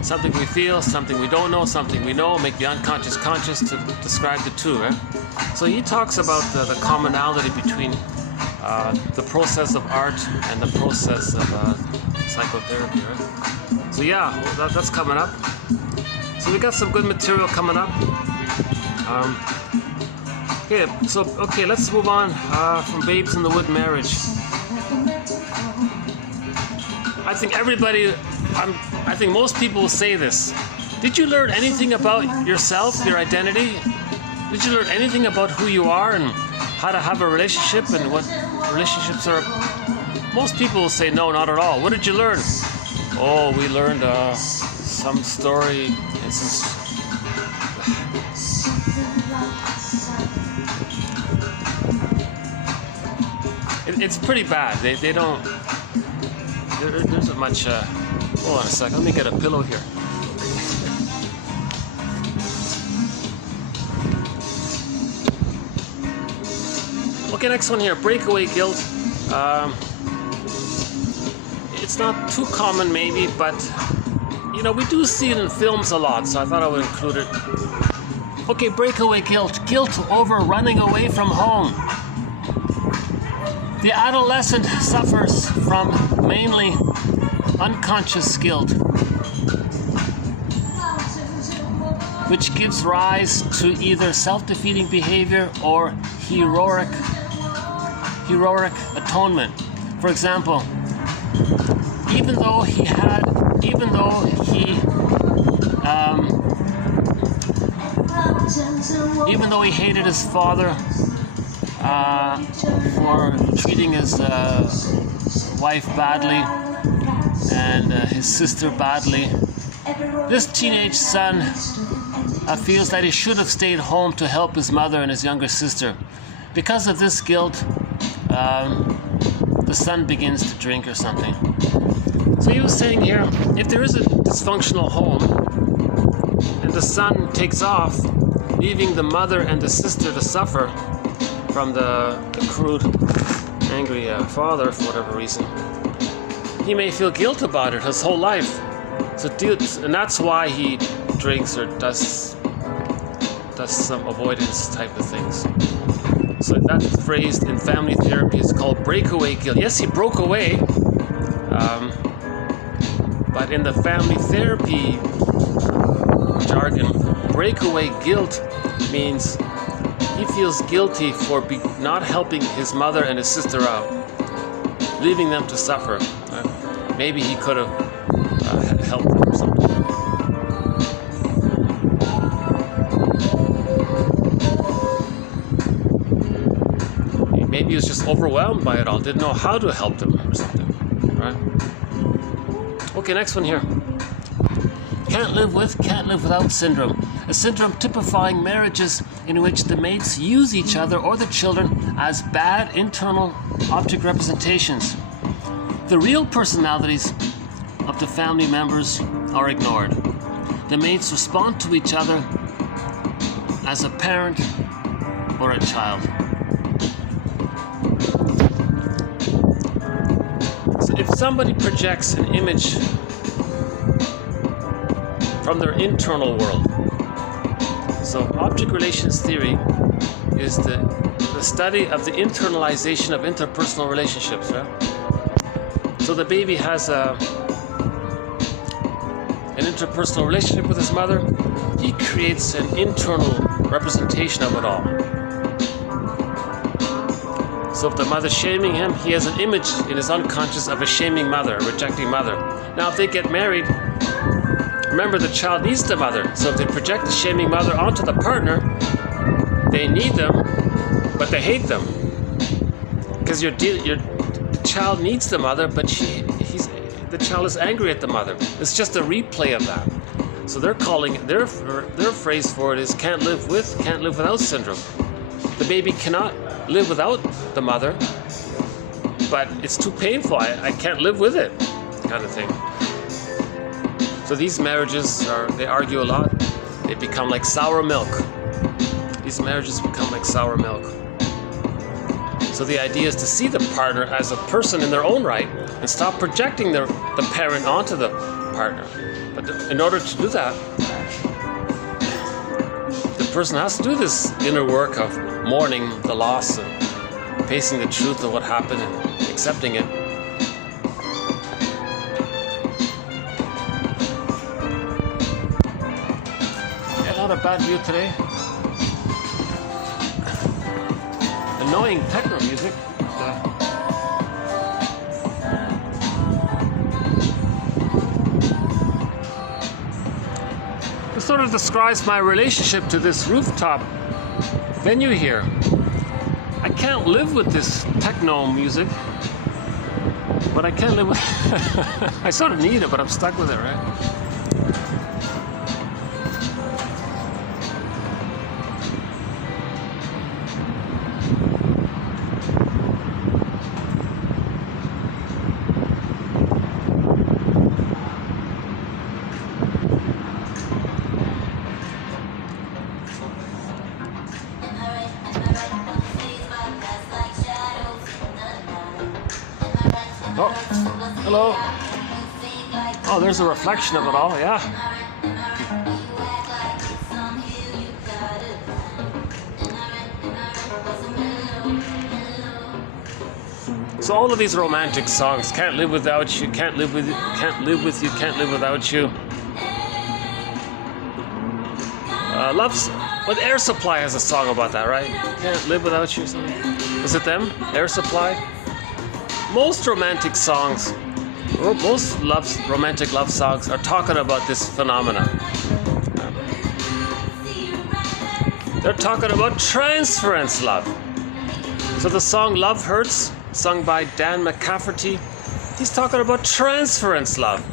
Something we feel, something we don't know, something we know, make the unconscious conscious to describe the two. So he talks about the commonality between the process of art and the process of psychotherapy. So yeah, that's coming up. So we got some good material coming up. Okay, let's move on from Babes in the Wood marriage. I think most people will say this. Did you learn anything about yourself, your identity? Did you learn anything about who you are and how to have a relationship and what relationships are? Most people will say no, not at all. What did you learn? Oh, we learned some story and some. It's pretty bad. They don't. There isn't much. Hold on a sec. Let me get a pillow here. Okay, next one here. Breakaway guilt. It's not too common, maybe, but we do see it in films a lot. So I thought I would include it. Okay, breakaway guilt. Guilt over running away from home. The adolescent suffers from mainly unconscious guilt, which gives rise to either self-defeating behavior or heroic atonement. For example, even though he hated his father for treating his wife badly and his sister badly, this teenage son feels that he should have stayed home to help his mother and his younger sister. Because of this guilt, the son begins to drink or something. So he was saying here, if there is a dysfunctional home and the son takes off, leaving the mother and the sister to suffer from the crude, angry father for whatever reason, he may feel guilt about it his whole life. And that's why he drinks or does some avoidance type of things. So that's phrased in family therapy. It's called breakaway guilt. Yes, he broke away, but in the family therapy jargon, breakaway guilt means he feels guilty for not helping his mother and his sister out, leaving them to suffer. Maybe he could have helped them or something. Maybe he was just overwhelmed by it all, didn't know how to help them or something, right? Okay, next one here. Can't live without syndrome. A syndrome typifying marriages in which the mates use each other or the children as bad internal object representations. The real personalities of the family members are ignored. The mates respond to each other as a parent or a child. So if somebody projects an image from their internal world, so object relations theory is the study of the internalization of interpersonal relationships, right? So the baby has an interpersonal relationship with his mother, he creates an internal representation of it all. So if the mother's shaming him, he has an image in his unconscious of a shaming mother, a rejecting mother. Now if they get married, remember the child needs the mother. So if they project the shaming mother onto the partner, they need them, but they hate them. Because the child needs the mother, but the child is angry at the mother. It's just a replay of that. So they're calling it, their phrase for it is can't live without syndrome. The baby cannot live without the mother, but it's too painful. I can't live with it, kind of thing. So these marriages they argue a lot. They become like sour milk. These marriages become like sour milk. So the idea is to see the partner as a person in their own right and stop projecting the parent onto the partner. But in order to do that, the person has to do this inner work of mourning the loss and facing the truth of what happened and accepting it. Yeah, not a bad view today. Annoying techno music. It sort of describes my relationship to this rooftop venue here. I can't live with this techno music, but I can't live with I sort of need it, but I'm stuck with it, right? Oh, hello. Oh, there's a reflection of it all, yeah. So all of these romantic songs, can't live without you, can't live with you, can't live with you, can't live without you. But Air Supply has a song about that, right? Can't live without you. Is it them? Air Supply? Most romantic songs, or most romantic love songs are talking about this phenomenon. They're talking about transference love. So the song Love Hurts, sung by Dan McCafferty, he's talking about transference love.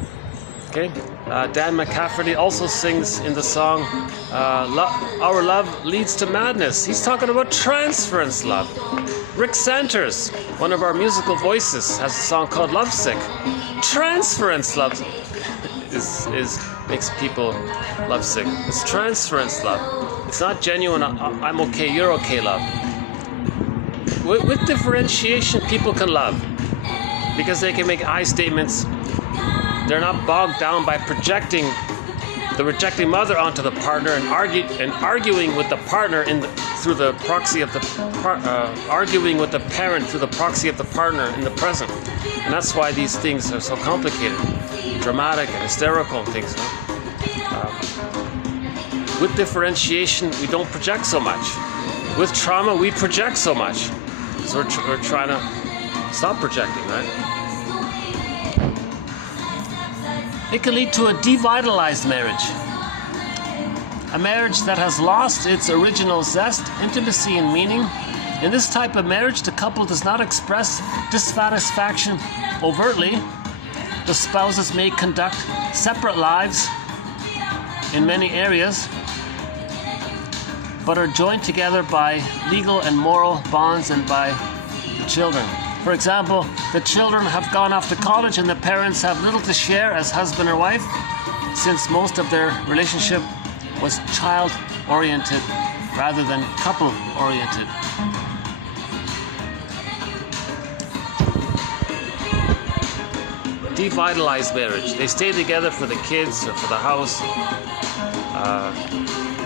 Okay? Dan McCafferty also sings in the song Our Love Leads to Madness. He's talking about transference love. Rick Santers, one of our musical voices, has a song called Lovesick. Transference love makes people lovesick. It's transference love. It's not genuine, I'm okay, you're okay love. With differentiation, people can love because they can make I statements. They're not bogged down by projecting the rejecting mother onto the partner and arguing with the partner through the proxy of arguing with the parent through the proxy of the partner in the present. And that's why these things are so complicated, dramatic and hysterical and things. With differentiation, we don't project so much. With trauma, we project so much. So we're trying to stop projecting, right? It can lead to a devitalized marriage. A marriage that has lost its original zest, intimacy, and meaning. In this type of marriage, the couple does not express dissatisfaction overtly. The spouses may conduct separate lives in many areas, but are joined together by legal and moral bonds and by the children. For example, the children have gone off to college and the parents have little to share as husband or wife, since most of their relationship was child-oriented rather than couple-oriented. Devitalized marriage. They stay together for the kids or for the house,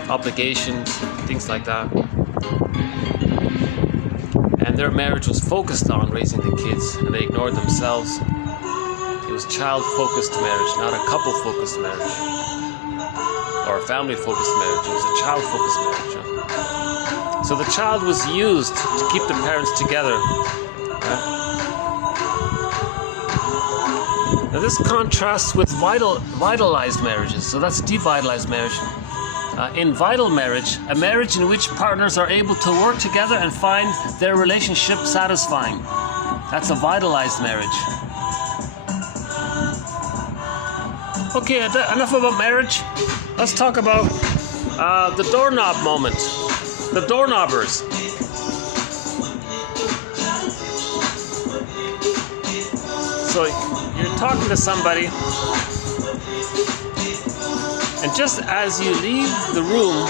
obligations, things like that. And their marriage was focused on raising the kids, and they ignored themselves. It was child-focused marriage, not a couple-focused marriage. or family-focused marriage. It was a child-focused marriage. So the child was used to keep the parents together. Right? Now this contrasts with vitalized marriages. So that's devitalized marriage. In vital marriage, a marriage in which partners are able to work together and find their relationship satisfying. That's a vitalized marriage. Okay, enough about marriage. Let's talk about the doorknob moment. The doorknobbers. So you're talking to somebody, and just as you leave the room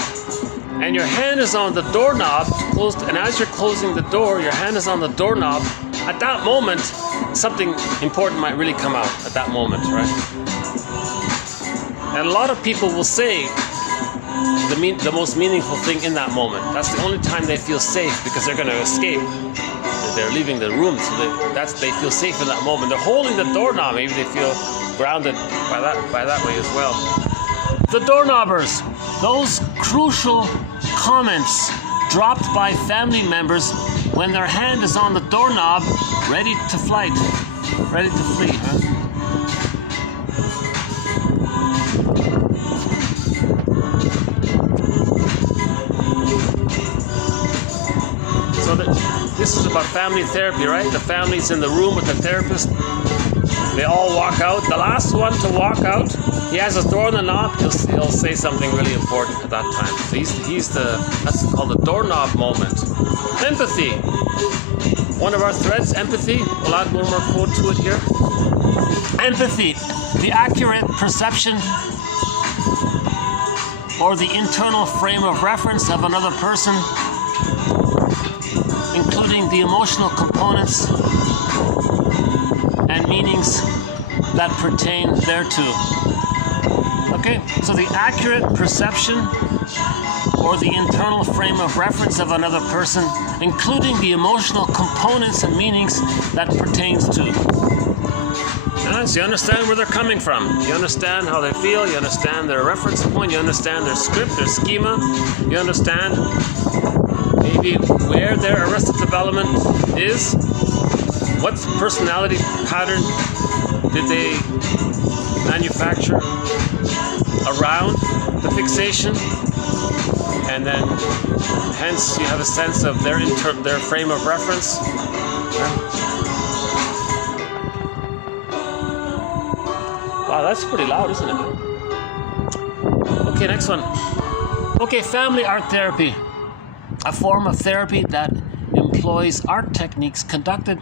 and your hand is on the doorknob, and as you're closing the door, your hand is on the doorknob, at that moment, something important might really come out at that moment, right? And a lot of people will say the most meaningful thing in that moment. That's the only time they feel safe, because they're going to escape. They're leaving the room, so they feel safe in that moment. They're holding the doorknob. Maybe they feel grounded by that way as well. The doorknobbers, those crucial comments dropped by family members when their hand is on the doorknob, ready to flee. Huh? So this is about family therapy, right? The family's in the room with the therapist. They all walk out. The last one to walk out, he has his door on the knob. He'll say something really important at that time. So that's called the doorknob moment. Empathy. One of our threads, empathy. We'll add one more quote to it here. Empathy, the accurate perception or the internal frame of reference of another person, including the emotional components and meanings that pertain thereto. Okay, so the accurate perception or the internal frame of reference of another person, including the emotional components and meanings that pertains to. So you understand where they're coming from. You understand how they feel. You understand their reference point. You understand their script, their schema. You understand maybe where their arrested development is. What personality pattern did they manufacture around the fixation? And then hence you have a sense of their frame of reference. Wow, that's pretty loud, isn't it? Okay, next one. Okay, family art therapy. A form of therapy that employs art techniques conducted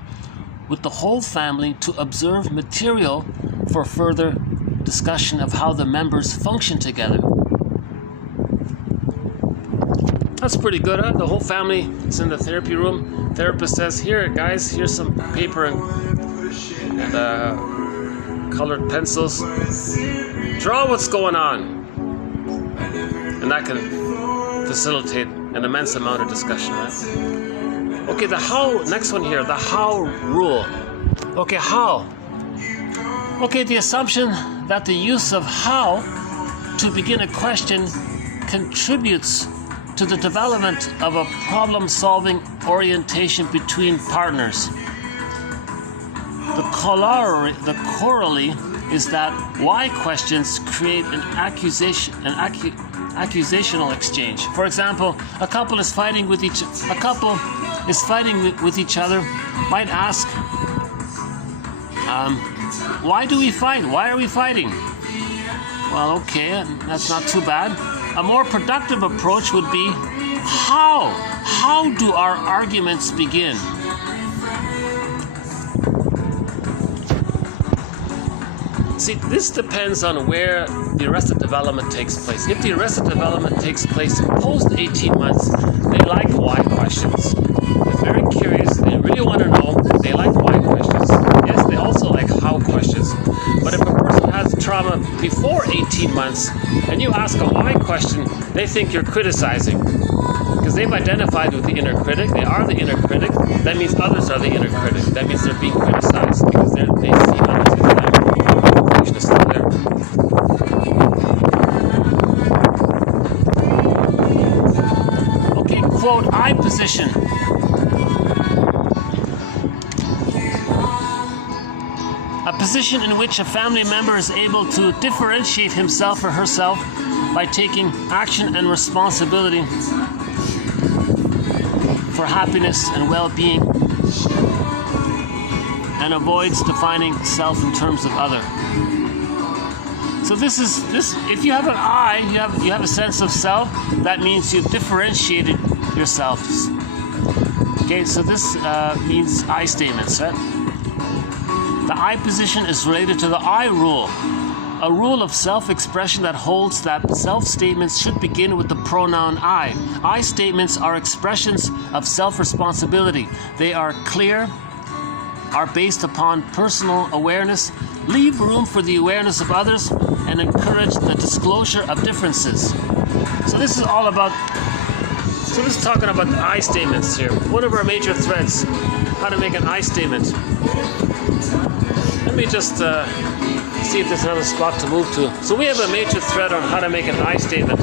with the whole family to observe material for further discussion of how the members function together. That's pretty good, huh? The whole family is in the therapy room. Therapist says, "Here, guys, here's some paper and colored pencils. Draw what's going on." And that can facilitate an immense amount of discussion, right? Okay, the how, next one here, the how rule. Okay, how. Okay, the assumption that the use of how to begin a question contributes to the development of a problem-solving orientation between partners. The corollary is that why questions create an accusational exchange. For example, a couple is fighting with each other, might ask, why do we fight? Why are we fighting? Well, okay, that's not too bad. A more productive approach would be, how? How do our arguments begin? See, this depends on where the arrested development takes place. If the arrested development takes place post 18 months, they like why questions. They're very curious, they really want to know, they like why questions. Yes, they also like how questions. But if a person has trauma before 18 months and you ask a why question, they think you're criticizing. Because they've identified with the inner critic, they are the inner critic, that means others are the inner critic. That means they're being criticized because they see others as them. Is still there. I position. A position in which a family member is able to differentiate himself or herself by taking action and responsibility for happiness and well-being, and avoids defining self in terms of other. So this. If you have an I, you have a sense of self. That means you've differentiated yourselves. Okay, so this means I statements, right? The I position is related to the I rule, a rule of self-expression that holds that self-statements should begin with the pronoun I. I statements are expressions of self-responsibility. They are clear, are based upon personal awareness, leave room for the awareness of others, and encourage the disclosure of differences. So this is all about, so this is talking about the I statements here. One of our major threads, how to make an I statement. Let me just see if there's another spot to move to. So we have a major thread on how to make an I statement.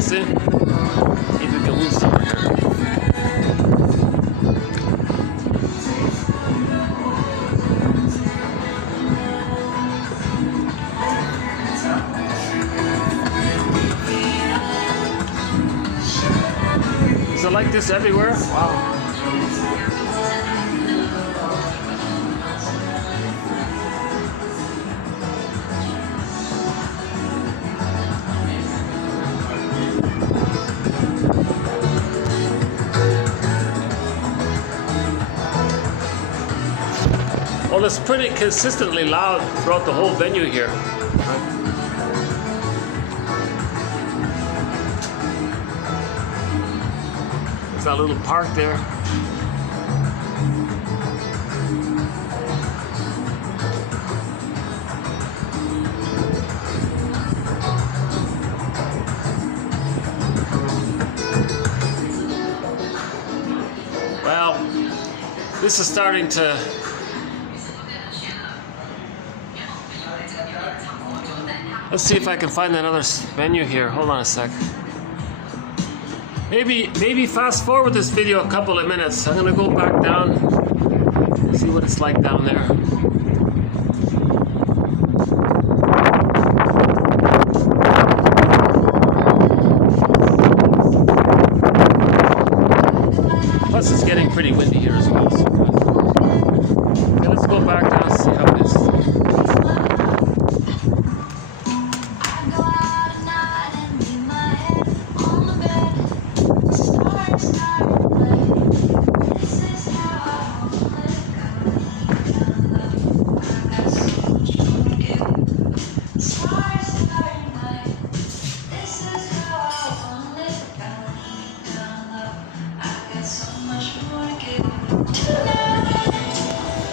See? If we can move somewhere here. Is it like this everywhere? Wow. Well, it's pretty consistently loud throughout the whole venue here. There's that little park there. Well, this is starting to let's see if I can find another menu here. Hold on a sec. Maybe fast forward this video a couple of minutes. I'm gonna go back down, see what it's like down there. Plus it's getting pretty windy here as well. So. Okay, let's go back down and see how it is.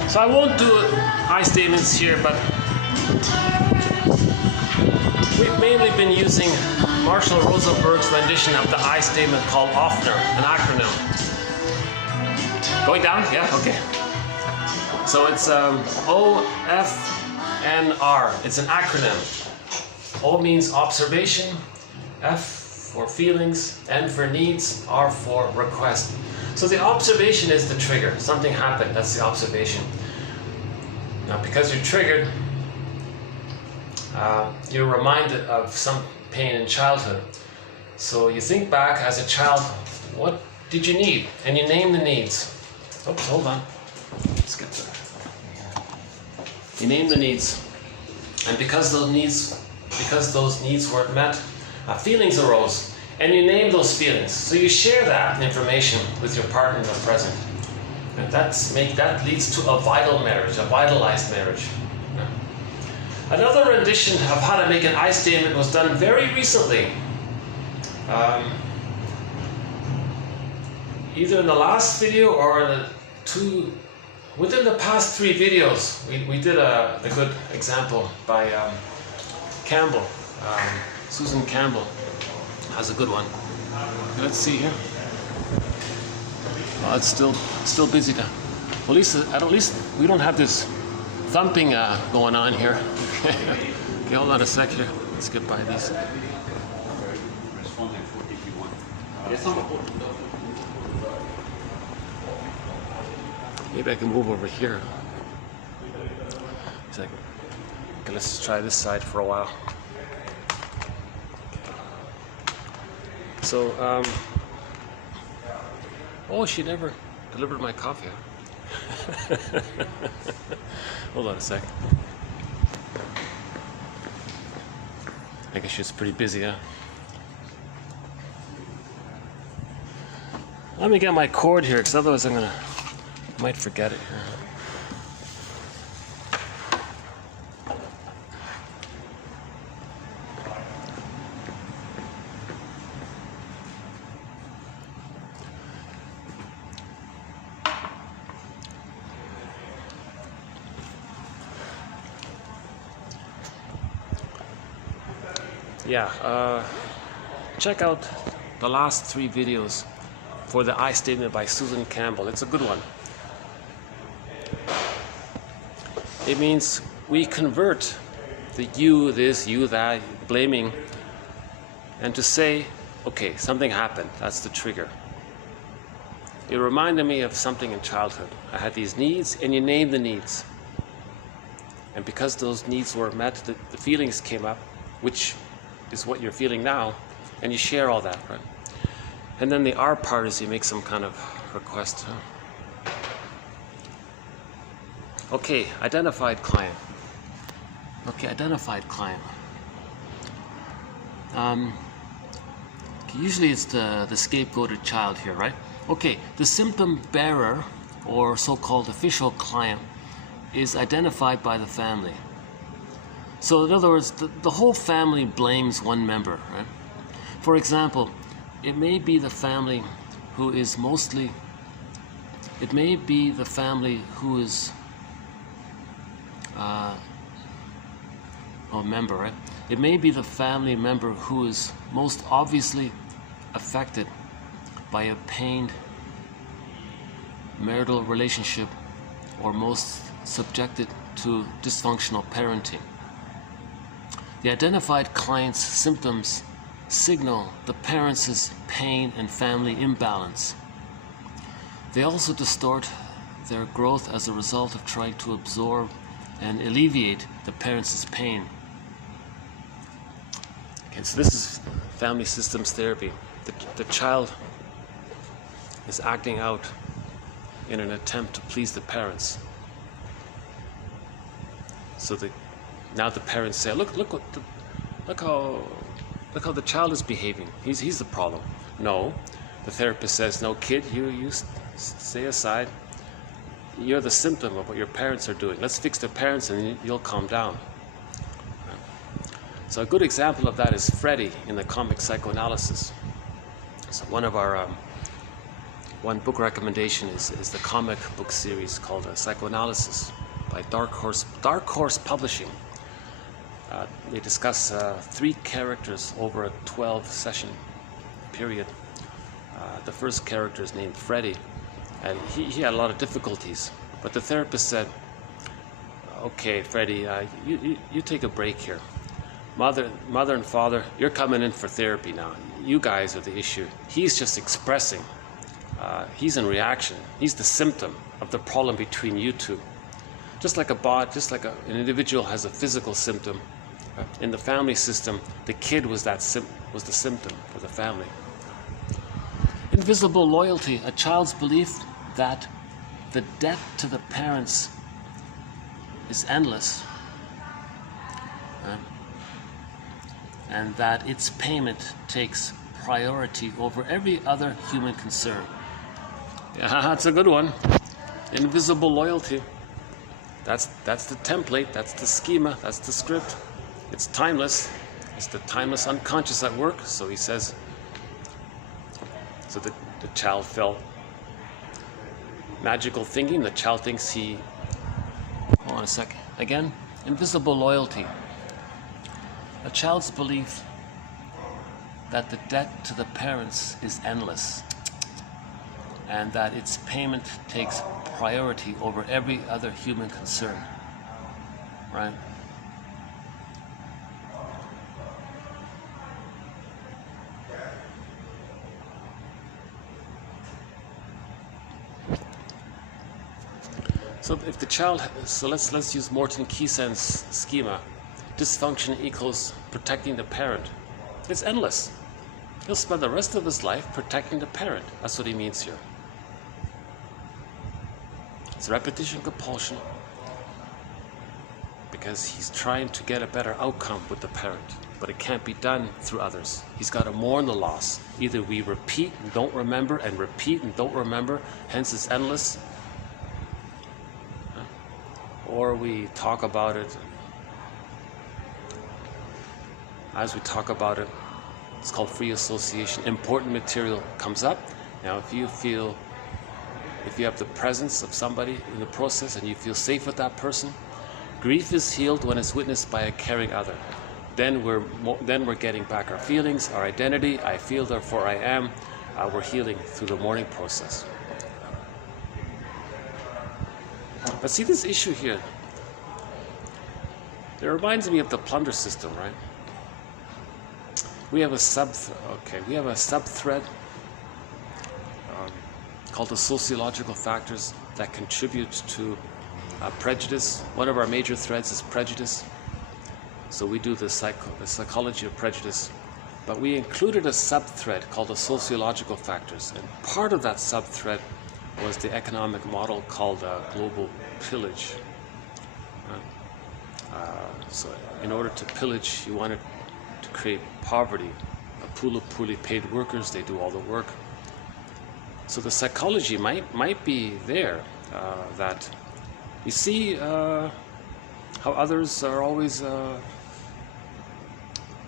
So I won't do I statements here, but we've mainly been using Marshall Rosenberg's rendition of the I statement called OFNR, an acronym. Going down? Yeah, okay. So it's OFNR. It's an acronym. O means observation, F for feelings, N for needs, R for request. So the observation is the trigger. Something happened, that's the observation. Now, because you're triggered, you're reminded of some pain in childhood. So you think back as a child, what did you need? And you name the needs. Oops, hold on. Let's get there. You name the needs. And because those needs weren't met, feelings arose. And you name those feelings. So you share that information with your partner in the present. And that leads to a vital marriage, a vitalized marriage. Another rendition of how to make an I statement was done very recently. Either in the last video or within the past 3 videos, we did a good example by Campbell, Susan Campbell has a good one. Let's see here. Oh, it's still busy now. Well, at least we don't have this thumping going on here. Okay, hold on a sec here. Let's get by these. Maybe I can move over here. Okay, let's try this side for a while. So, oh, she never delivered my coffee. Hold on a sec. I guess she's pretty busy, huh? Let me get my cord here, because otherwise I might forget it here. Yeah, check out the last 3 videos for the I statement by Susan Campbell. It's a good one. It means we convert the you this, you that, blaming, and to say, okay, something happened, that's the trigger. It reminded me of something in childhood. I had these needs, and you name the needs. And because those needs were met, the feelings came up, which is what you're feeling now, and you share all that, right? And then the R part is you make some kind of request. Okay, identified client. Okay, identified client. Usually it's the scapegoated child here, right? Okay, the symptom bearer, or so-called official client, is identified by the family. So in other words, the whole family blames one member, right? For example, it may be the family who is mostly, it may be the family who is, member, right? It may be the family member who is most obviously affected by a pained marital relationship, or most subjected to dysfunctional parenting. The identified client's symptoms signal the parents' pain and family imbalance. They also distort their growth as a result of trying to absorb and alleviate the parents' pain. Okay, so this is family systems therapy. The child is acting out in an attempt to please the parents. So now the parents say, look how the child is behaving. He's the problem. No, the therapist says, no, kid, you stay aside. You're the symptom of what your parents are doing. Let's fix the parents and you'll calm down. So a good example of that is Freddy in the comic Psychoanalysis. So one book recommendation is the comic book series called Psychoanalysis by Dark Horse Publishing. They discuss 3 characters over a 12-session period. The first character is named Freddy, and he had a lot of difficulties. But the therapist said, okay, Freddy, you take a break here. Mother and father, you're coming in for therapy now. You guys are the issue. He's just expressing. He's in reaction. He's the symptom of the problem between you two. Just like an individual has a physical symptom, in the family system, the kid was the symptom for the family. Invisible loyalty, a child's belief that the debt to the parents is endless, and that its payment takes priority over every other human concern. Yeah, that's a good one. Invisible loyalty. That's the template, that's the schema, that's the script. It's timeless. It's the timeless unconscious at work. So he says, so the child felt magical thinking. The child thinks hold on a second. Again, invisible loyalty. A child's belief that the debt to the parents is endless, and that its payment takes priority over every other human concern, right? So if the child, so let's use Morton Keysen's schema. Dysfunction equals protecting the parent. It's endless. He'll spend the rest of his life protecting the parent. That's what he means here. It's repetition compulsion because he's trying to get a better outcome with the parent, but it can't be done through others. He's got to mourn the loss. Either we repeat and don't remember and repeat and don't remember, hence it's endless, or we talk about it. As we talk about it, it's called free association. Important material comes up. Now, if you have the presence of somebody in the process and you feel safe with that person, grief is healed when it's witnessed by a caring other. Then we're getting back our feelings, our identity. I feel, therefore I am. We're healing through the mourning process. But see this issue here. It reminds me of the plunder system, right? We have a sub-thread called the sociological factors that contribute to prejudice. One of our major threads is prejudice. So we do the psychology of prejudice. But we included a sub-thread called the sociological factors. And part of that sub-thread was the economic model called global pillage. So in order to pillage, you wanted to create poverty, a pool of poorly paid workers. They do all the work. So the psychology might be there, that you see how others are always.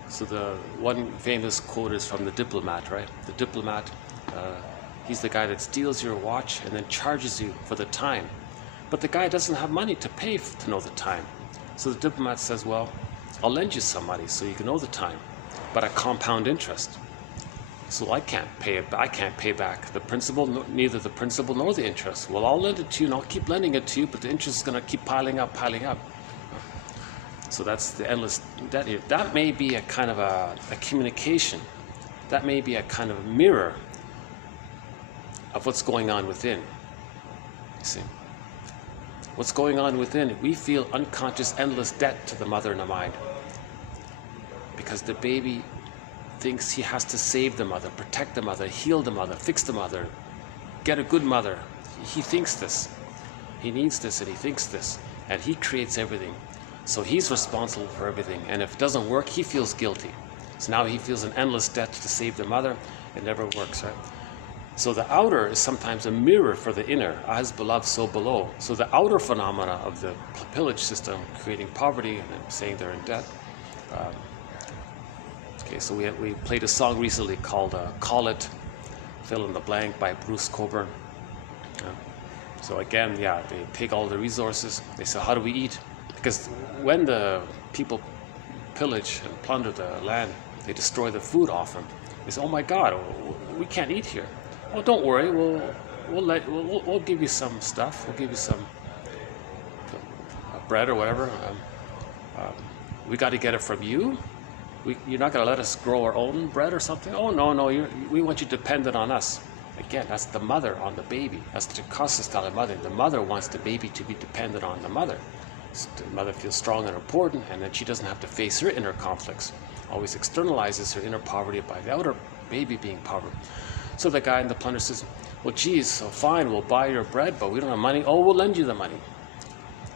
So the one famous quote is from the diplomat, right? The diplomat, he's the guy that steals your watch and then charges you for the time, but the guy doesn't have money to pay to know the time. So the diplomat says, well, I'll lend you some money so you can know the time, but at compound interest. So I can't pay back the principal, neither the principal nor the interest. Well, I'll lend it to you and I'll keep lending it to you, but the interest is going to keep piling up. So that's the endless debt here. That may be a kind of a communication. That may be a kind of mirror of what's going on within. You see? What's going on within, we feel unconscious, endless debt to the mother in the mind. Because the baby thinks he has to save the mother, protect the mother, heal the mother, fix the mother, get a good mother. He thinks this. He needs this and he thinks this. And he creates everything. So he's responsible for everything. And if it doesn't work, he feels guilty. So now he feels an endless debt to save the mother. It never works, right? So the outer is sometimes a mirror for the inner, as beloved, so below. So the outer phenomena of the pillage system, creating poverty and saying they're in debt. Okay, so we played a song recently called Call It, Fill in the Blank by Bruce Cockburn. So again, they take all the resources. They say, how do we eat? Because when the people pillage and plunder the land, they destroy the food often. They say, oh my God, we can't eat here. Oh, don't worry, we'll give you some stuff. We'll give you some bread or whatever. We got to get it from you. You're not going to let us grow our own bread or something? Oh, no, we want you dependent on us. Again, that's the mother on the baby. That's the Costa style of mother. The mother wants the baby to be dependent on the mother. So the mother feels strong and important, and then she doesn't have to face her inner conflicts. Always externalizes her inner poverty by the outer baby being poverty. So the guy in the plunder says, well, geez, so fine, we'll buy your bread, but we don't have money. Oh, we'll lend you the money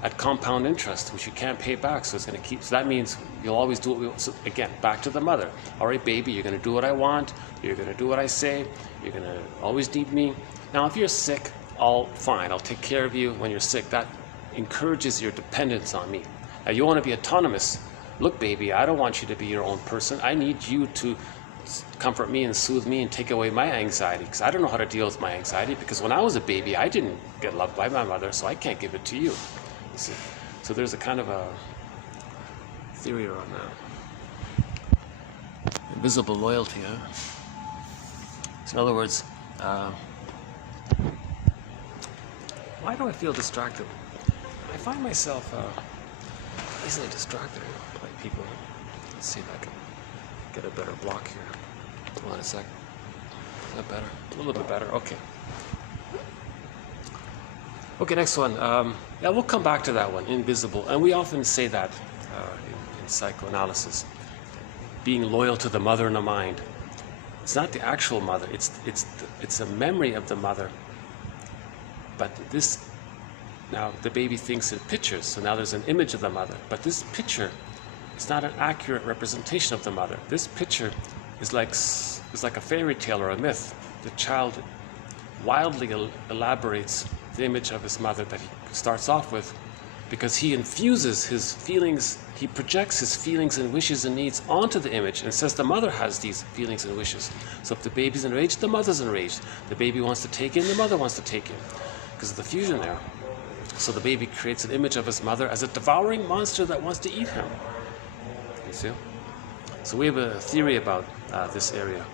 at compound interest, which you can't pay back, so it's going to keep. So that means you'll always do what we want. So again, back to the mother. All right, baby, you're going to do what I want. You're going to do what I say. You're going to always need me. Now, if you're sick, fine, I'll take care of you when you're sick. That encourages your dependence on me. Now, you want to be autonomous. Look, baby, I don't want you to be your own person. I need you to comfort me and soothe me and take away my anxiety, because I don't know how to deal with my anxiety, because when I was a baby I didn't get loved by my mother, so I can't give it to you. You see? So there's a kind of a theory around that. Invisible loyalty, huh? So in other words, why do I feel distracted? I find myself easily distracted by people. Let's see if I can get a better block here. Hold on a sec. Is that better? A little bit better. Okay. Okay, next one. Yeah, we'll come back to that one, invisible. And we often say that in psychoanalysis, being loyal to the mother in the mind. It's not the actual mother, it's a memory of the mother. But this, now the baby thinks in pictures, so now there's an image of the mother. But this picture is not an accurate representation of the mother. This picture is like a fairy tale or a myth. The child wildly elaborates the image of his mother that he starts off with, because he infuses his feelings, he projects his feelings and wishes and needs onto the image and says the mother has these feelings and wishes. So if the baby's enraged, the mother's enraged. The baby wants to take in, the mother wants to take in, because of the fusion there. So the baby creates an image of his mother as a devouring monster that wants to eat him. You see? So we have a theory about this area.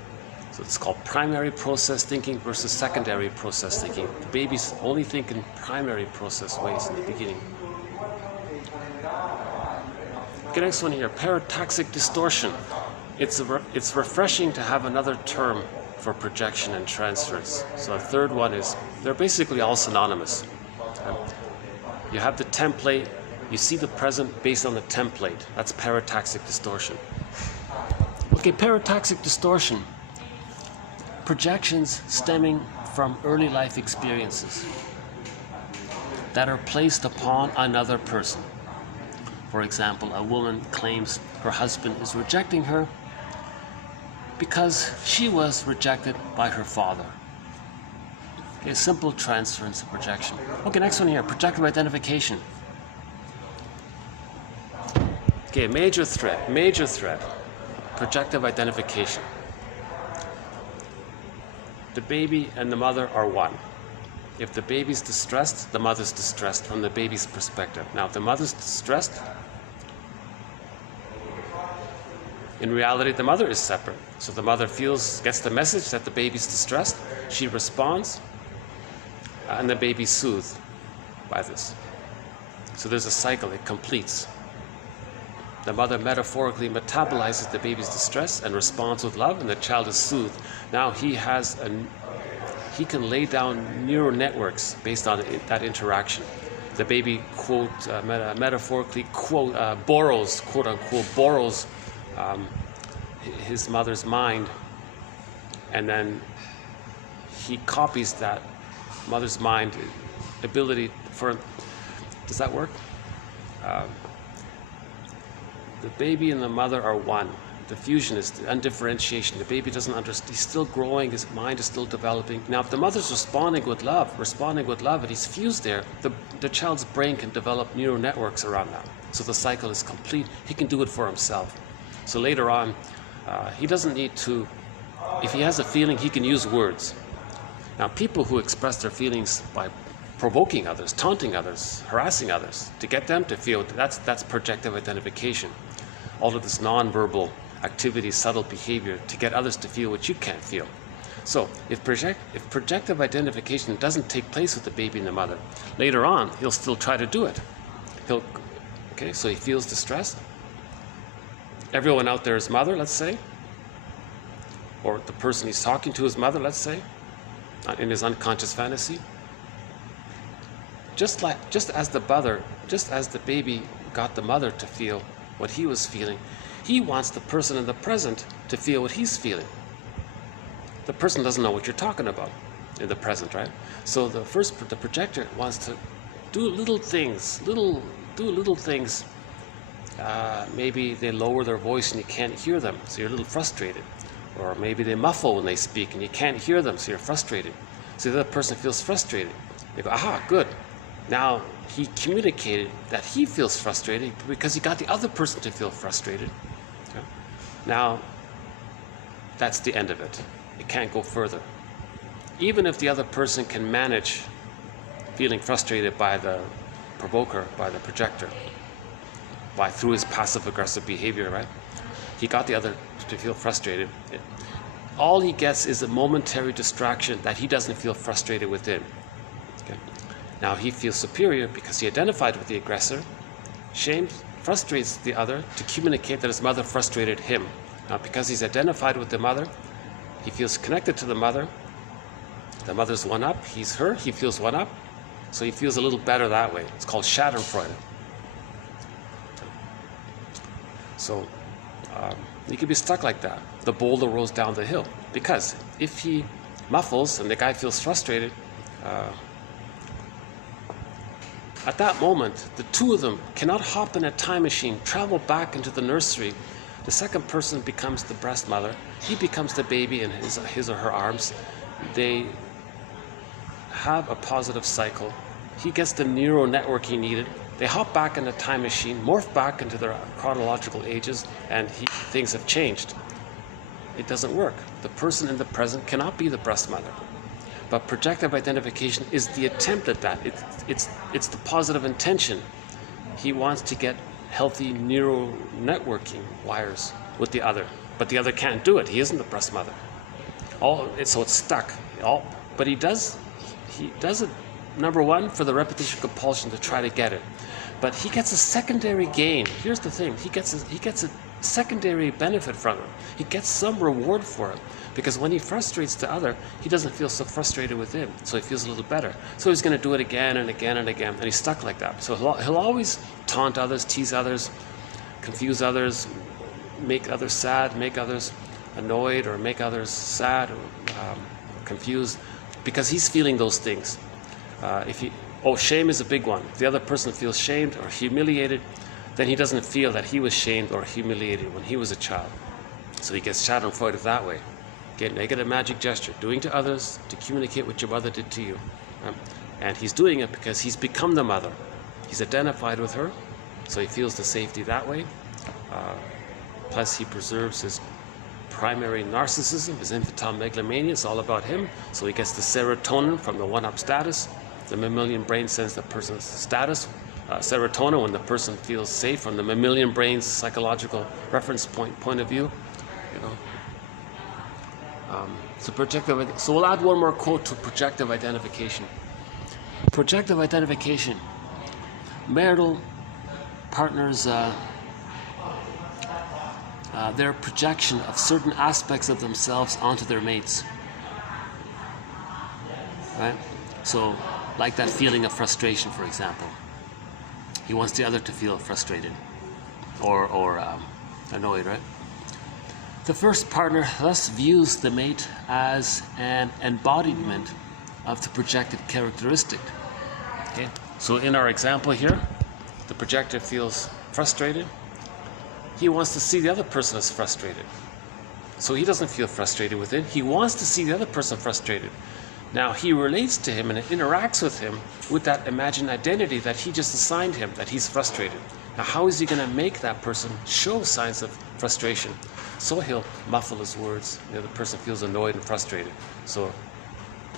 So it's called primary process thinking versus secondary process thinking. The babies only think in primary process ways in the beginning. Okay, next one here, parataxic distortion. It's refreshing to have another term for projection and transference. So a third one is, they're basically all synonymous. You have the template, you see the present based on the template. That's parataxic distortion. Okay, parataxic distortion. Projections stemming from early life experiences that are placed upon another person. For example, a woman claims her husband is rejecting her because she was rejected by her father. Okay, simple transference of projection. Okay, next one here, projective identification. Okay, major threat, projective identification. The baby and the mother are one. If the baby's distressed, the mother's distressed from the baby's perspective. Now, if the mother's distressed, in reality, the mother is separate. So the mother gets the message that the baby's distressed, she responds, and the baby's soothed by this. So there's a cycle, it completes. The mother metaphorically metabolizes the baby's distress and responds with love, and the child is soothed. Now he can lay down neural networks based on that interaction. The baby, quote, metaphorically, quote, borrows, quote unquote, borrows his mother's mind, and then he copies that mother's mind ability for, does that work? The baby and the mother are one. The fusion is the undifferentiation. The baby doesn't understand. He's still growing. His mind is still developing. Now, if the mother's responding with love, and he's fused there, the child's brain can develop neural networks around that. So the cycle is complete. He can do it for himself. So later on, he doesn't need to, if he has a feeling, he can use words. Now, people who express their feelings by provoking others, taunting others, harassing others, to get them to feel, that's projective identification. All of this non-verbal activity, subtle behavior to get others to feel what you can't feel. So if projective identification doesn't take place with the baby and the mother, later on he'll still try to do it. Okay, so he feels distressed. Everyone out there is mother, let's say, or the person he's talking to is mother, let's say, in his unconscious fantasy. Just as the baby got the mother to feel what he was feeling, he wants the person in the present to feel what he's feeling. The person doesn't know what you're talking about in the present, right? So the projector wants to do little things. Maybe they lower their voice and you can't hear them, so you're a little frustrated. Or maybe they muffle when they speak and you can't hear them, so you're frustrated. So the other person feels frustrated. They go, aha, good. Now he communicated that he feels frustrated because he got the other person to feel frustrated. Okay? Now, that's the end of it. It can't go further. Even if the other person can manage feeling frustrated by the provoker, by the projector, through his passive-aggressive behavior, right? He got the other to feel frustrated. All he gets is a momentary distraction that he doesn't feel frustrated within. Okay? Now he feels superior because he identified with the aggressor. Shame frustrates the other to communicate that his mother frustrated him. Now because he's identified with the mother, he feels connected to the mother. The mother's one up, he's her, he feels one up. So he feels a little better that way. It's called Schadenfreude. So he could be stuck like that. The boulder rolls down the hill. Because if he muffles and the guy feels frustrated, at that moment, the two of them cannot hop in a time machine, travel back into the nursery. The second person becomes the breast mother. He becomes the baby in his or her arms. They have a positive cycle. He gets the neural network he needed. They hop back in a time machine, morph back into their chronological ages, and things have changed. It doesn't work. The person in the present cannot be the breast mother. But projective identification is the attempt at that. It's the positive intention. He wants to get healthy neural networking wires with the other, but the other can't do it. He isn't the breast mother. So it's stuck. But he does it, number one, for the repetition compulsion to try to get it. But he gets a secondary gain. Here's the thing. He gets a secondary benefit from it. He gets some reward for it. Because when he frustrates the other, he doesn't feel so frustrated with him. So he feels a little better. So he's going to do it again and again and again. And he's stuck like that. So he'll always taunt others, tease others, confuse others, make others sad, make others annoyed, or make others sad or confused. Because he's feeling those things. Shame is a big one. If the other person feels shamed or humiliated, then he doesn't feel that he was shamed or humiliated when he was a child. So he gets Schadenfreude that way. Get negative magic gesture, doing to others to communicate what your mother did to you. And he's doing it because he's become the mother. He's identified with her, so he feels the safety that way. Plus he preserves his primary narcissism, his infantile megalomania. It's all about him. So he gets the serotonin from the one-up status. The mammalian brain sends the person's status. Serotonin when the person feels safe from the mammalian brain's psychological reference point of view. So we'll add one more quote to projective identification. Projective identification. Marital partners, their projection of certain aspects of themselves onto their mates. Right? So, like that feeling of frustration, for example. He wants the other to feel frustrated or annoyed, right? The first partner thus views the mate as an embodiment of the projected characteristic. Okay? So in our example here, the projector feels frustrated. He wants to see the other person as frustrated. So he doesn't feel frustrated with it. He wants to see the other person frustrated. Now he relates to him and interacts with him with that imagined identity that he just assigned him, that he's frustrated. Now how is he going to make that person show signs of frustration? So he'll muffle his words. The other person feels annoyed and frustrated. So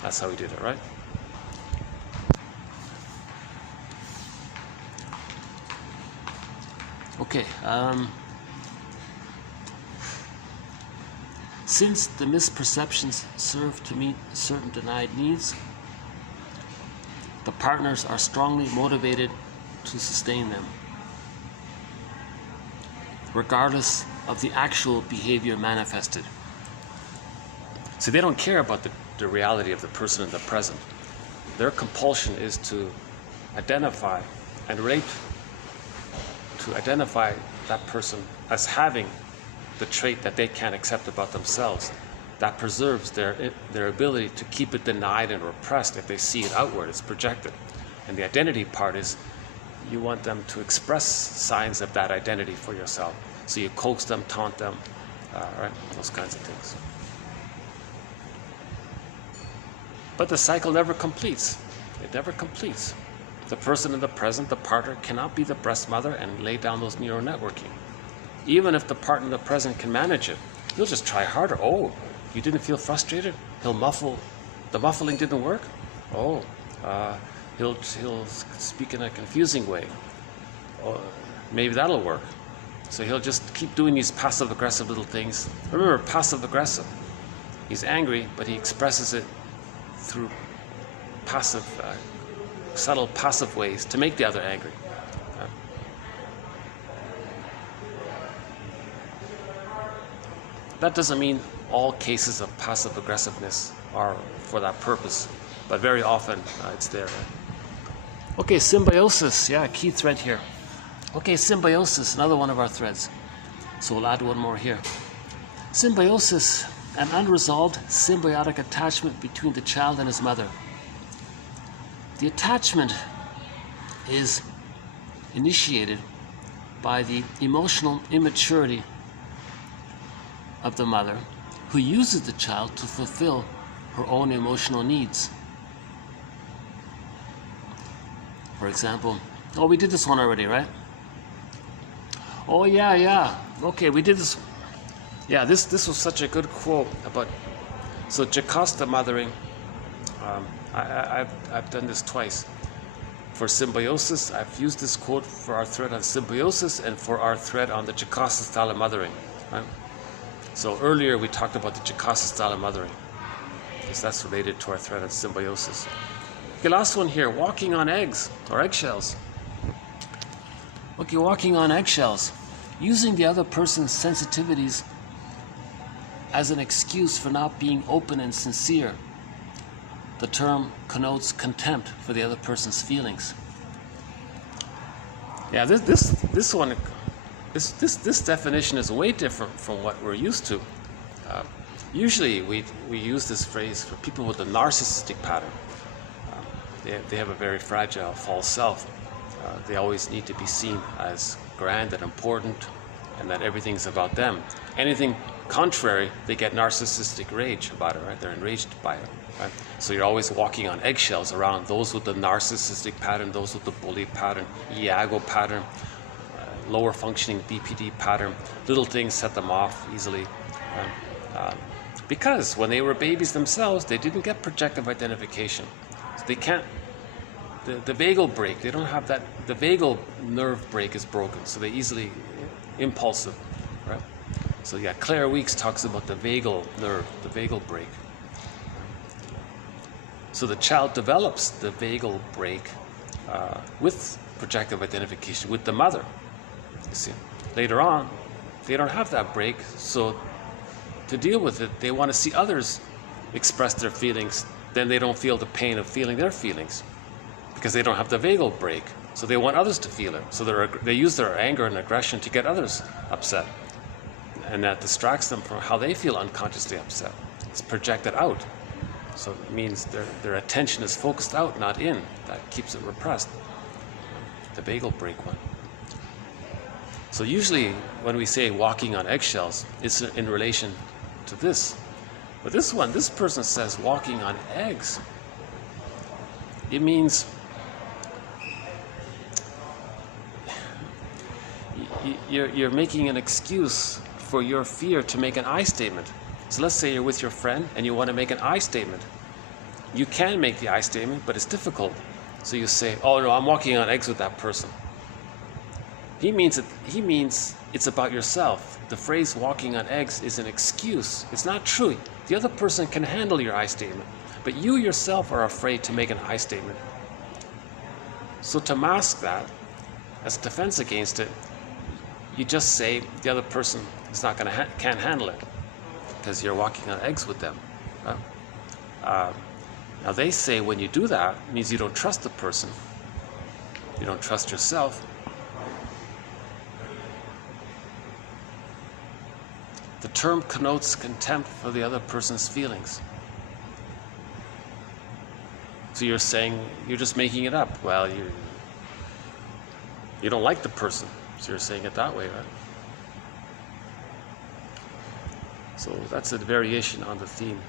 that's how he did it, right? Okay. Since the misperceptions serve to meet certain denied needs, the partners are strongly motivated to sustain them, regardless of the actual behavior manifested. So they don't care about the reality of the person in the present. Their compulsion is to identify and relate to identify that person as having the trait that they can't accept about themselves. That preserves their ability to keep it denied and repressed if they see it outward, it's projected. And the identity part is you want them to express signs of that identity for yourself. So you coax them, taunt them, right? Those kinds of things. But the cycle never completes. It never completes. The person in the present, the partner, cannot be the breast mother and lay down those neural networking. Even if the partner in the present can manage it, he'll just try harder. Oh, you didn't feel frustrated? He'll muffle. The muffling didn't work? Oh, he'll speak in a confusing way. Oh, maybe that'll work. So he'll just keep doing these passive-aggressive little things. Remember, passive-aggressive. He's angry, but he expresses it through passive, subtle passive ways to make the other angry. That doesn't mean all cases of passive aggressiveness are for that purpose, but very often it's there. Okay, symbiosis. Yeah, key thread here. Okay, symbiosis, another one of our threads. So we'll add one more here. Symbiosis, an unresolved symbiotic attachment between the child and his mother. The attachment is initiated by the emotional immaturity of the mother, who uses the child to fulfill her own emotional needs. For example, oh, we did this one already, right? Oh, yeah. Okay, we did this. Yeah, this was such a good quote about, so Jocasta mothering. I've done this twice. For symbiosis, I've used this quote for our thread on symbiosis and for our thread on the Jocasta style of mothering. Right? So earlier we talked about the Jocasta style of mothering, because that's related to our thread on symbiosis. Okay, last one here, walking on eggs or eggshells. Okay, walking on eggshells. Using the other person's sensitivities as an excuse for not being open and sincere. The term connotes contempt for the other person's feelings. Yeah, this one, this definition is way different from what we're used to. Usually we use this phrase for people with a narcissistic pattern. They have a very fragile false self. They always need to be seen as grand and important, and that everything's about them. Anything contrary, they get narcissistic rage about it, right? They're enraged by it, right? So you're always walking on eggshells around those with the narcissistic pattern, those with the bully pattern, Iago pattern, lower functioning BPD pattern. Little things set them off easily. Because when they were babies themselves, they didn't get projective identification. So they can't, the vagal brake, they don't have that, the vagal nerve brake is broken, so they easily impulsive, right? So yeah, Claire Weeks talks about the vagal nerve, the vagal brake. So the child develops the vagal brake with projective identification with the mother. You see, later on, they don't have that brake, so to deal with it, they want to see others express their feelings. Then they don't feel the pain of feeling their feelings because they don't have the vagal brake. So they want others to feel it. So they use their anger and aggression to get others upset. And that distracts them from how they feel unconsciously upset. It's projected out. So it means their attention is focused out, not in. That keeps it repressed. The vagal brake one. So usually when we say walking on eggshells, it's in relation to this. But this one, this person says walking on eggs. It means you're making an excuse for your fear to make an I statement. So let's say you're with your friend and you want to make an I statement. You can make the I statement, but it's difficult. So you say, oh no, I'm walking on eggs with that person. He means it's about yourself. The phrase walking on eggs is an excuse. It's not true. The other person can handle your I statement, but you yourself are afraid to make an I statement. So to mask that, as a defense against it, you just say the other person is not going to can't handle it because you're walking on eggs with them. Now they say when you do that, it means you don't trust the person. You don't trust yourself. The term connotes contempt for the other person's feelings. So you're saying, you're just making it up. Well, you don't like the person, so you're saying it that way, right? So that's a variation on the theme.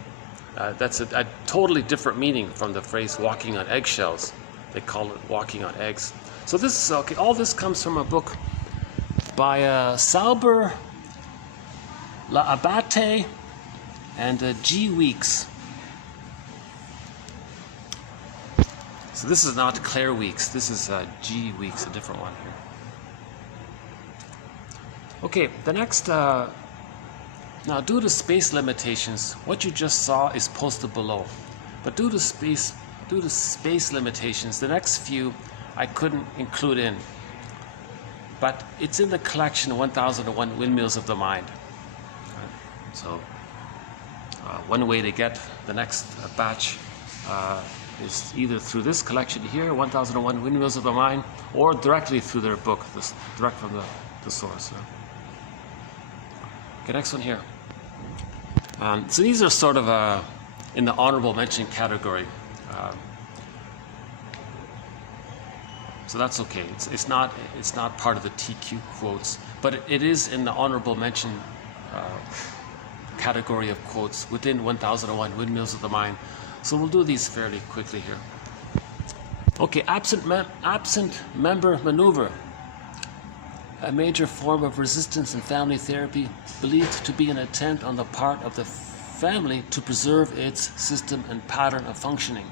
That's a totally different meaning from the phrase walking on eggshells. They call it walking on eggs. So this, okay, all this comes from a book by Sauber, La Abate, and G. Weeks. So this is not Claire Weeks, this is G. Weeks, a different one here. Okay, the next, now due to space limitations, what you just saw is posted below. But due to space limitations, the next few I couldn't include in. But it's in the collection 1001 Windmills of the Mind. So one way to get the next batch is either through this collection here, 1001 Windmills of the Mind, or directly through their book, this, direct from the source. Okay, next one here. So these are sort of in the honorable mention category. So that's okay. It's not part of the TQ quotes, but it is in the honorable mention category of quotes within 1001 Windmills of the Mind. So we'll do these fairly quickly here. Okay, absent member maneuver. A major form of resistance in family therapy, believed to be an attempt on the part of the family to preserve its system and pattern of functioning.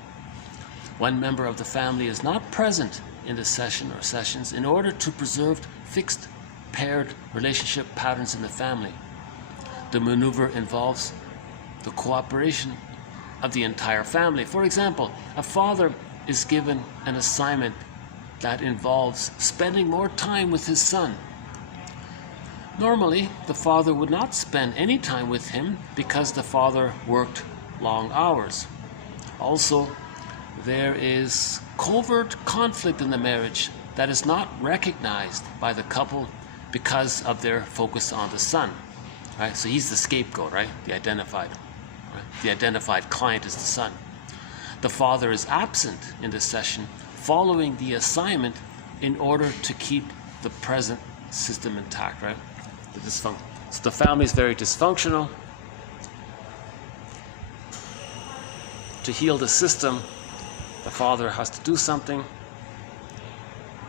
One member of the family is not present in the session or sessions in order to preserve fixed paired relationship patterns in the family. The maneuver involves the cooperation of the entire family. For example, a father is given an assignment that involves spending more time with his son. Normally, the father would not spend any time with him because the father worked long hours. Also, there is covert conflict in the marriage that is not recognized by the couple because of their focus on the son. Right? So he's the scapegoat, right? The identified. Right? The identified client is the son. The father is absent in the session following the assignment in order to keep the present system intact, right? So the family is very dysfunctional. To heal the system, the father has to do something,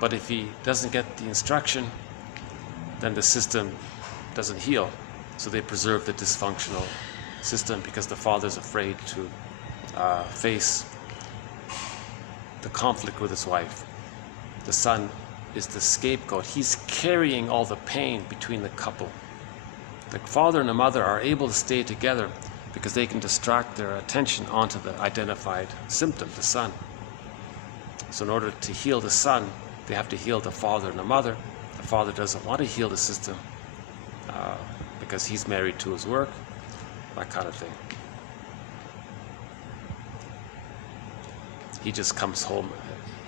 but if he doesn't get the instruction, then the system doesn't heal. So they preserve the dysfunctional system because the father's afraid to face the conflict with his wife. The son is the scapegoat. He's carrying all the pain between the couple. The father and the mother are able to stay together because they can distract their attention onto the identified symptom, the son. So in order to heal the son, they have to heal the father and the mother. The father doesn't want to heal the system because he's married to his work, that kind of thing. He just comes home.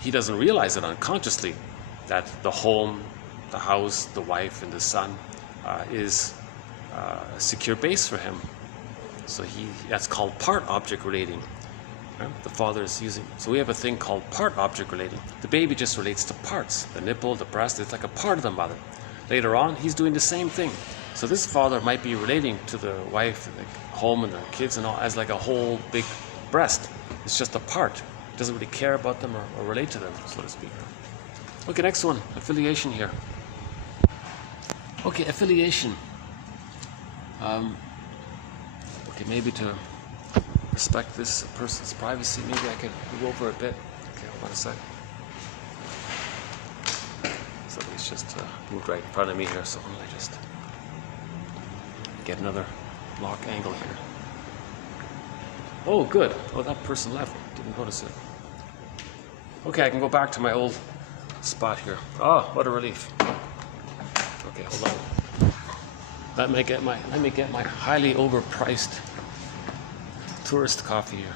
He doesn't realize it unconsciously that the home, the house, the wife, and the son is a secure base for him. So that's called part object relating. Right? The father is using. So we have a thing called part object relating. The baby just relates to parts. The nipple, the breast, it's like a part of the mother. Later on, he's doing the same thing. So this father might be relating to the wife and the home and the kids and all as like a whole big breast. It's just a part. He doesn't really care about them or relate to them, so to speak. Okay, next one, affiliation here. Okay, affiliation. Okay, maybe to respect this person's privacy, maybe I could move over a bit. Okay, hold on a sec. Somebody's just moved right in front of me here, so I'm gonna just get another block angle here. Oh, good. Oh, that person left. Didn't notice it. Okay, I can go back to my old spot here. Oh, what a relief. Okay, hold on. Let me get my highly overpriced tourist coffee here.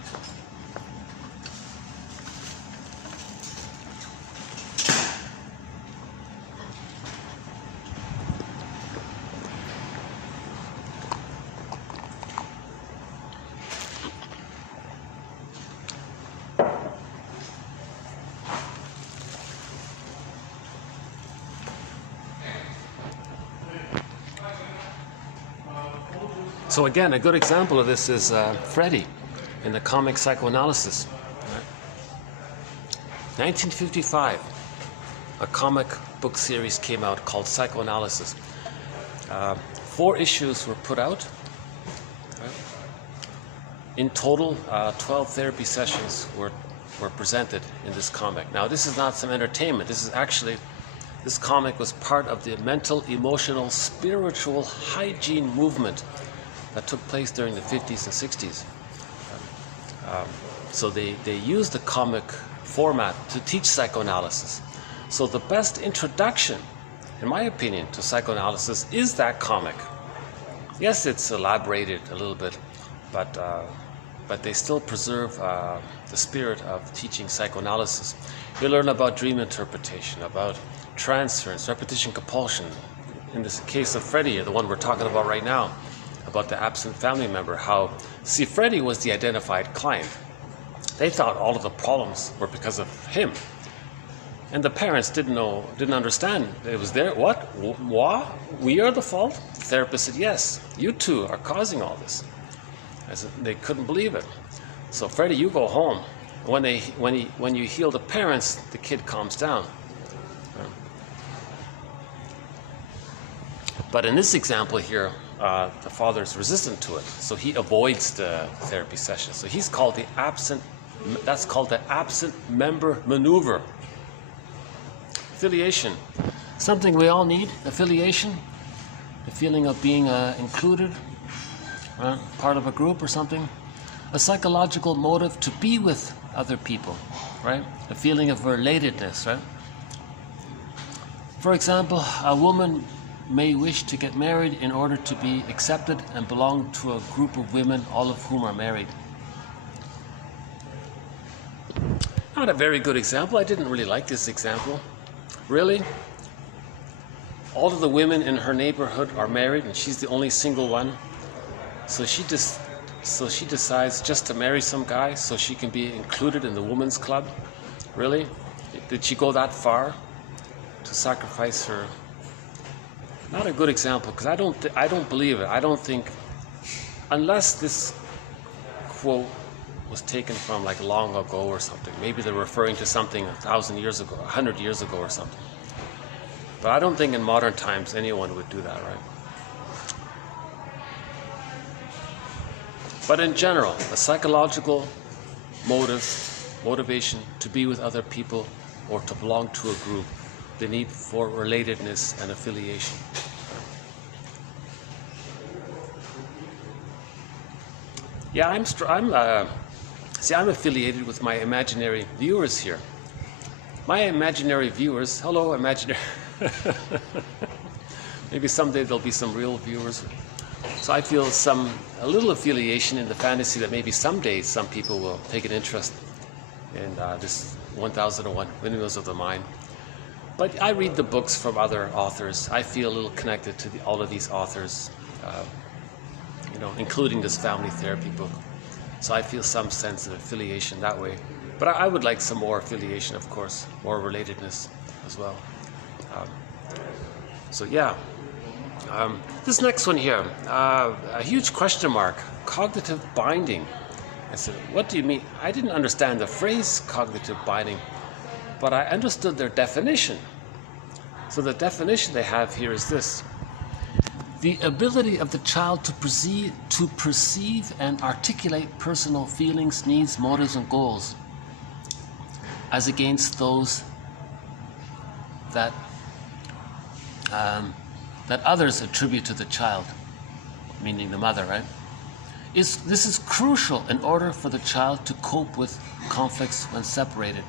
So again, a good example of this is Freddie in the comic Psychoanalysis. 1955, a comic book series came out called Psychoanalysis. 4 issues were put out. In total, 12 therapy sessions were presented in this comic. Now, this is not some entertainment. This comic was part of the mental, emotional, spiritual hygiene movement that took place during the 50s and 60s. So they used the comic format to teach psychoanalysis. So the best introduction, in my opinion, to psychoanalysis is that comic. Yes, it's elaborated a little bit, but but they still preserve the spirit of teaching psychoanalysis. You learn about dream interpretation, about transference, repetition compulsion. In this case of Freddie, the one we're talking about right now, about the absent family member, how, see, Freddie was the identified client. They thought all of the problems were because of him. And the parents didn't understand. It was there, what? We are the fault? The therapist said, yes, you two are causing all this. They couldn't believe it. So Freddie, you go home. When you heal the parents, the kid calms down. But in this example here, the father is resistant to it, so he avoids the therapy session. So he's called the absent. That's called the absent member maneuver. Affiliation, something we all need. Affiliation, the feeling of being included, part of a group or something. A psychological motive to be with other people, right? A feeling of relatedness, right? For example, a woman may wish to get married in order to be accepted and belong to a group of women, all of whom are married. Not a very good example. I didn't really like this example. Really? All of the women in her neighborhood are married and she's the only single one. So she decides just to marry some guy so she can be included in the women's club. Really? Did she go that far to sacrifice her? Not a good example, because I don't believe it. I don't think, unless this quote was taken from like long ago or something. Maybe they're referring to something 1,000 years ago, 100 years ago or something. But I don't think in modern times anyone would do that, right? But in general, a psychological motivation to be with other people or to belong to a group, the need for relatedness and affiliation. Yeah, I'm affiliated with my imaginary viewers here. My imaginary viewers, hello imaginary. Maybe someday there'll be some real viewers. So I feel a little affiliation in the fantasy that maybe someday some people will take an interest in this 1001 Windmills of the Mind. But I read the books from other authors. I feel a little connected to all of these authors, including this family therapy book. So I feel some sense of affiliation that way. But I would like some more affiliation, of course, more relatedness as well. This next one here, a huge question mark, cognitive binding. I said, what do you mean? I didn't understand the phrase cognitive binding, but I understood their definition. So the definition they have here is this: the ability of the child to perceive and articulate personal feelings, needs, motives, and goals, as against those that others attribute to the child, meaning the mother, right? This is crucial in order for the child to cope with conflicts when separated.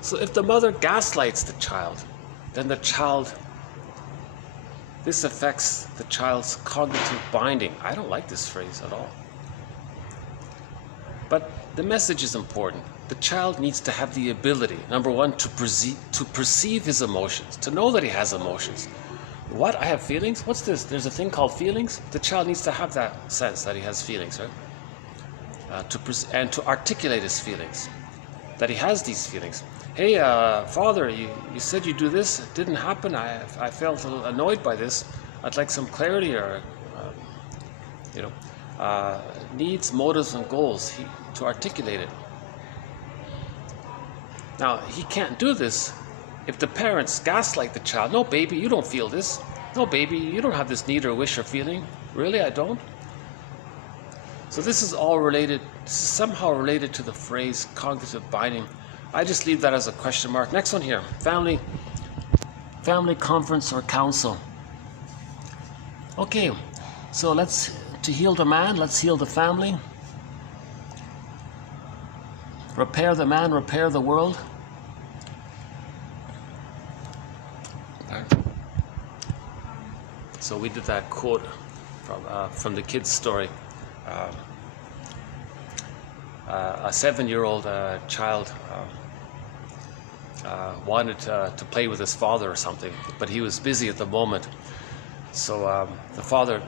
So if the mother gaslights the child, then this affects the child's cognitive binding. I don't like this phrase at all. But the message is important. The child needs to have the ability, number one, to perceive his emotions, to know that he has emotions. What? I have feelings? What's this? There's a thing called feelings? The child needs to have that sense that he has feelings, right? And to articulate his feelings, that he has these feelings. Hey, Father, you said you do this. It didn't happen. I felt a little annoyed by this. I'd like some clarity or, needs, motives, and goals to articulate it. Now, he can't do this if the parents gaslight the child. No, baby, you don't feel this. No, baby, you don't have this need or wish or feeling. Really, I don't? So this is all related, somehow related to the phrase cognitive binding. I just leave that as a question mark. Next one here, family conference or council. Okay, so to heal the man, let's heal the family. Repair the man, repair the world. So we did that quote from the kid's story. A 7-year-old child wanted to play with his father or something, but he was busy at the moment. So the father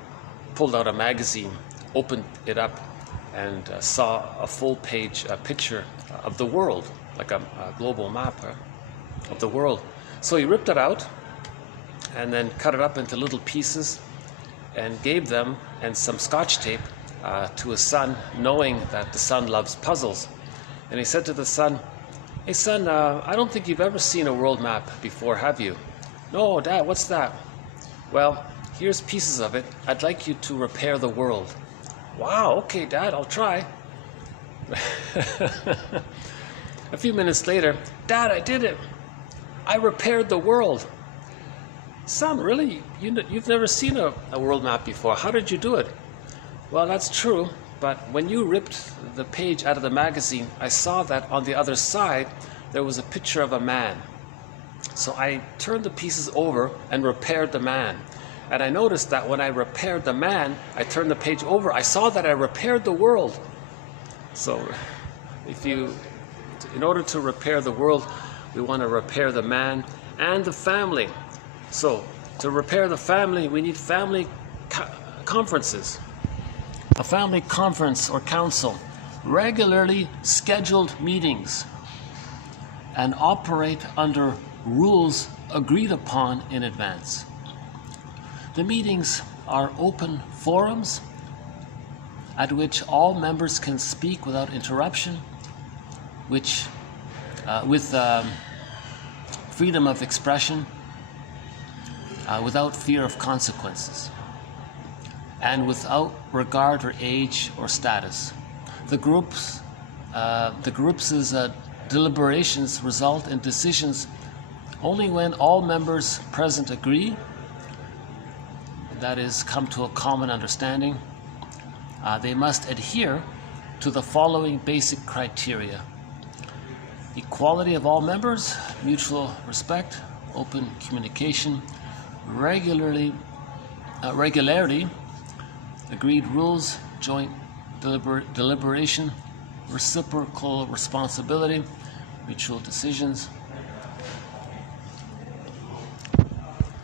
pulled out a magazine, opened it up, and saw a full-page picture of the world, like a global map of the world. So he ripped it out and then cut it up into little pieces and gave them and some scotch tape to his son, knowing that the son loves puzzles. And he said to the son, "Hey son, I don't think you've ever seen a world map before, have you?" "No, Dad, what's that?" "Well, here's pieces of it. I'd like you to repair the world." "Wow, okay, Dad, I'll try." A few minutes later, "Dad, I did it. I repaired the world." "Son, really? You've never seen a world map before. How did you do it?" "Well, that's true, but when you ripped the page out of the magazine, I saw that on the other side there was a picture of a man. So I turned the pieces over and repaired the man. And I noticed that when I repaired the man, I turned the page over, I saw that I repaired the world." So in order to repair the world, we want to repair the man and the family. So to repair the family, we need family conferences. A family conference or council, regularly scheduled meetings, and operate under rules agreed upon in advance. The meetings are open forums at which all members can speak without interruption, with freedom of expression, without fear of consequences, and without regard for age or status. The groups' deliberations result in decisions only when all members present agree, that is, come to a common understanding. They must adhere to the following basic criteria: equality of all members, mutual respect, open communication, regularity, agreed rules, joint deliberation, reciprocal responsibility, mutual decisions.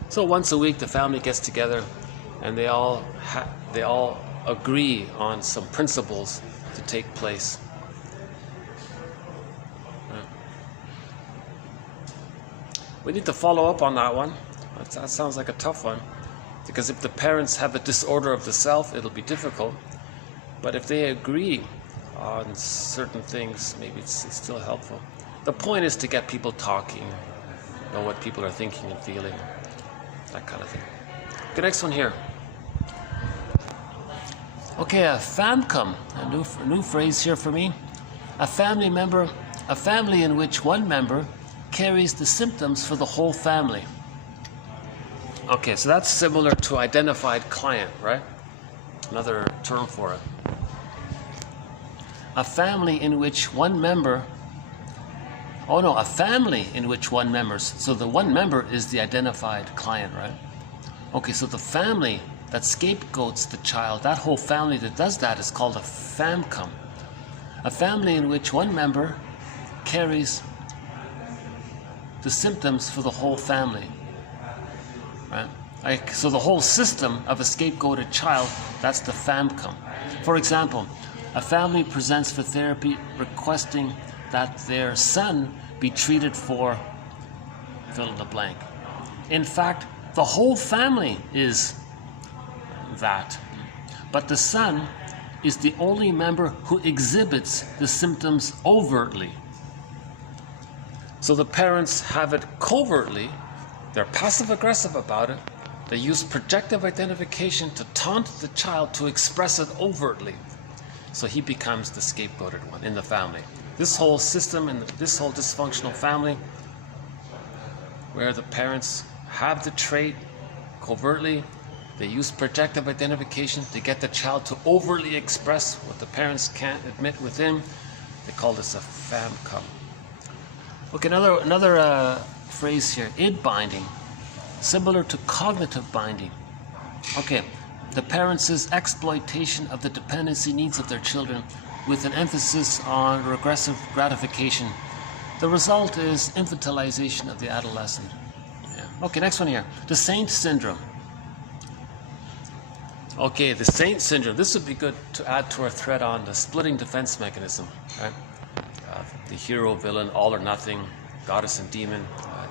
So once a week the family gets together and they all agree on some principles to take place. We need to follow up on that one. That sounds like a tough one, because if the parents have a disorder of the self, it'll be difficult. But if they agree on certain things, maybe it's still helpful. The point is to get people talking, know what people are thinking and feeling, that kind of thing. The next one here. Okay, a famcom, a new phrase here for me. A family in which one member carries the symptoms for the whole family. Okay, so that's similar to identified client, right? Another term for it. A family in which one member, a family in which one member, so the one member is the identified client, right? Okay, so the family that scapegoats the child, that whole family that does that is called a famcom. A family in which one member carries the symptoms for the whole family, right? So the whole system of a scapegoated child, that's the famcom. For example, a family presents for therapy requesting that their son be treated for fill in the blank. In fact, the whole family is that, but the son is the only member who exhibits the symptoms overtly. So the parents have it covertly, they're passive-aggressive about it, they use projective identification to taunt the child to express it overtly. So he becomes the scapegoated one in the family. This whole system and this whole dysfunctional family, where the parents have the trait covertly, they use projective identification to get the child to overtly express what the parents can't admit within. They call this a famcom. Okay, another phrase here, id binding, similar to cognitive binding. Okay, the parents' exploitation of the dependency needs of their children with an emphasis on regressive gratification. The result is infantilization of the adolescent. Yeah. Okay, next one here. The saint syndrome. Okay, the saint syndrome. This would be good to add to our thread on the splitting defense mechanism. Right? The hero, villain, all or nothing, goddess and demon,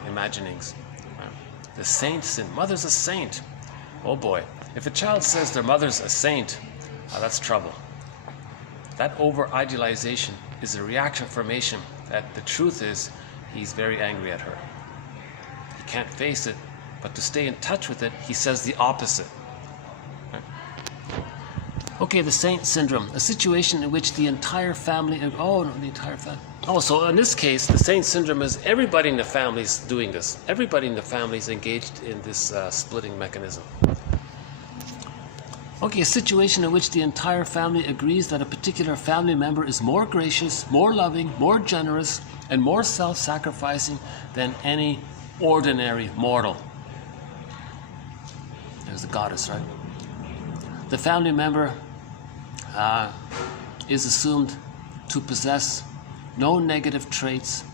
imaginings. Right? The saint syndrome. Mother's a saint. Oh boy. If a child says their mother's a saint, that's trouble. That over-idealization is a reaction formation that the truth is he's very angry at her. He can't face it, but to stay in touch with it, he says the opposite. Right? Okay, the saint syndrome, a situation in which the entire family, so in this case, the saint syndrome is everybody in the family is doing this. Everybody in the family is engaged in this splitting mechanism. Okay, a situation in which the entire family agrees that a particular family member is more gracious, more loving, more generous, and more self-sacrificing than any ordinary mortal. There's the goddess, right? The family member is assumed to possess no negative traits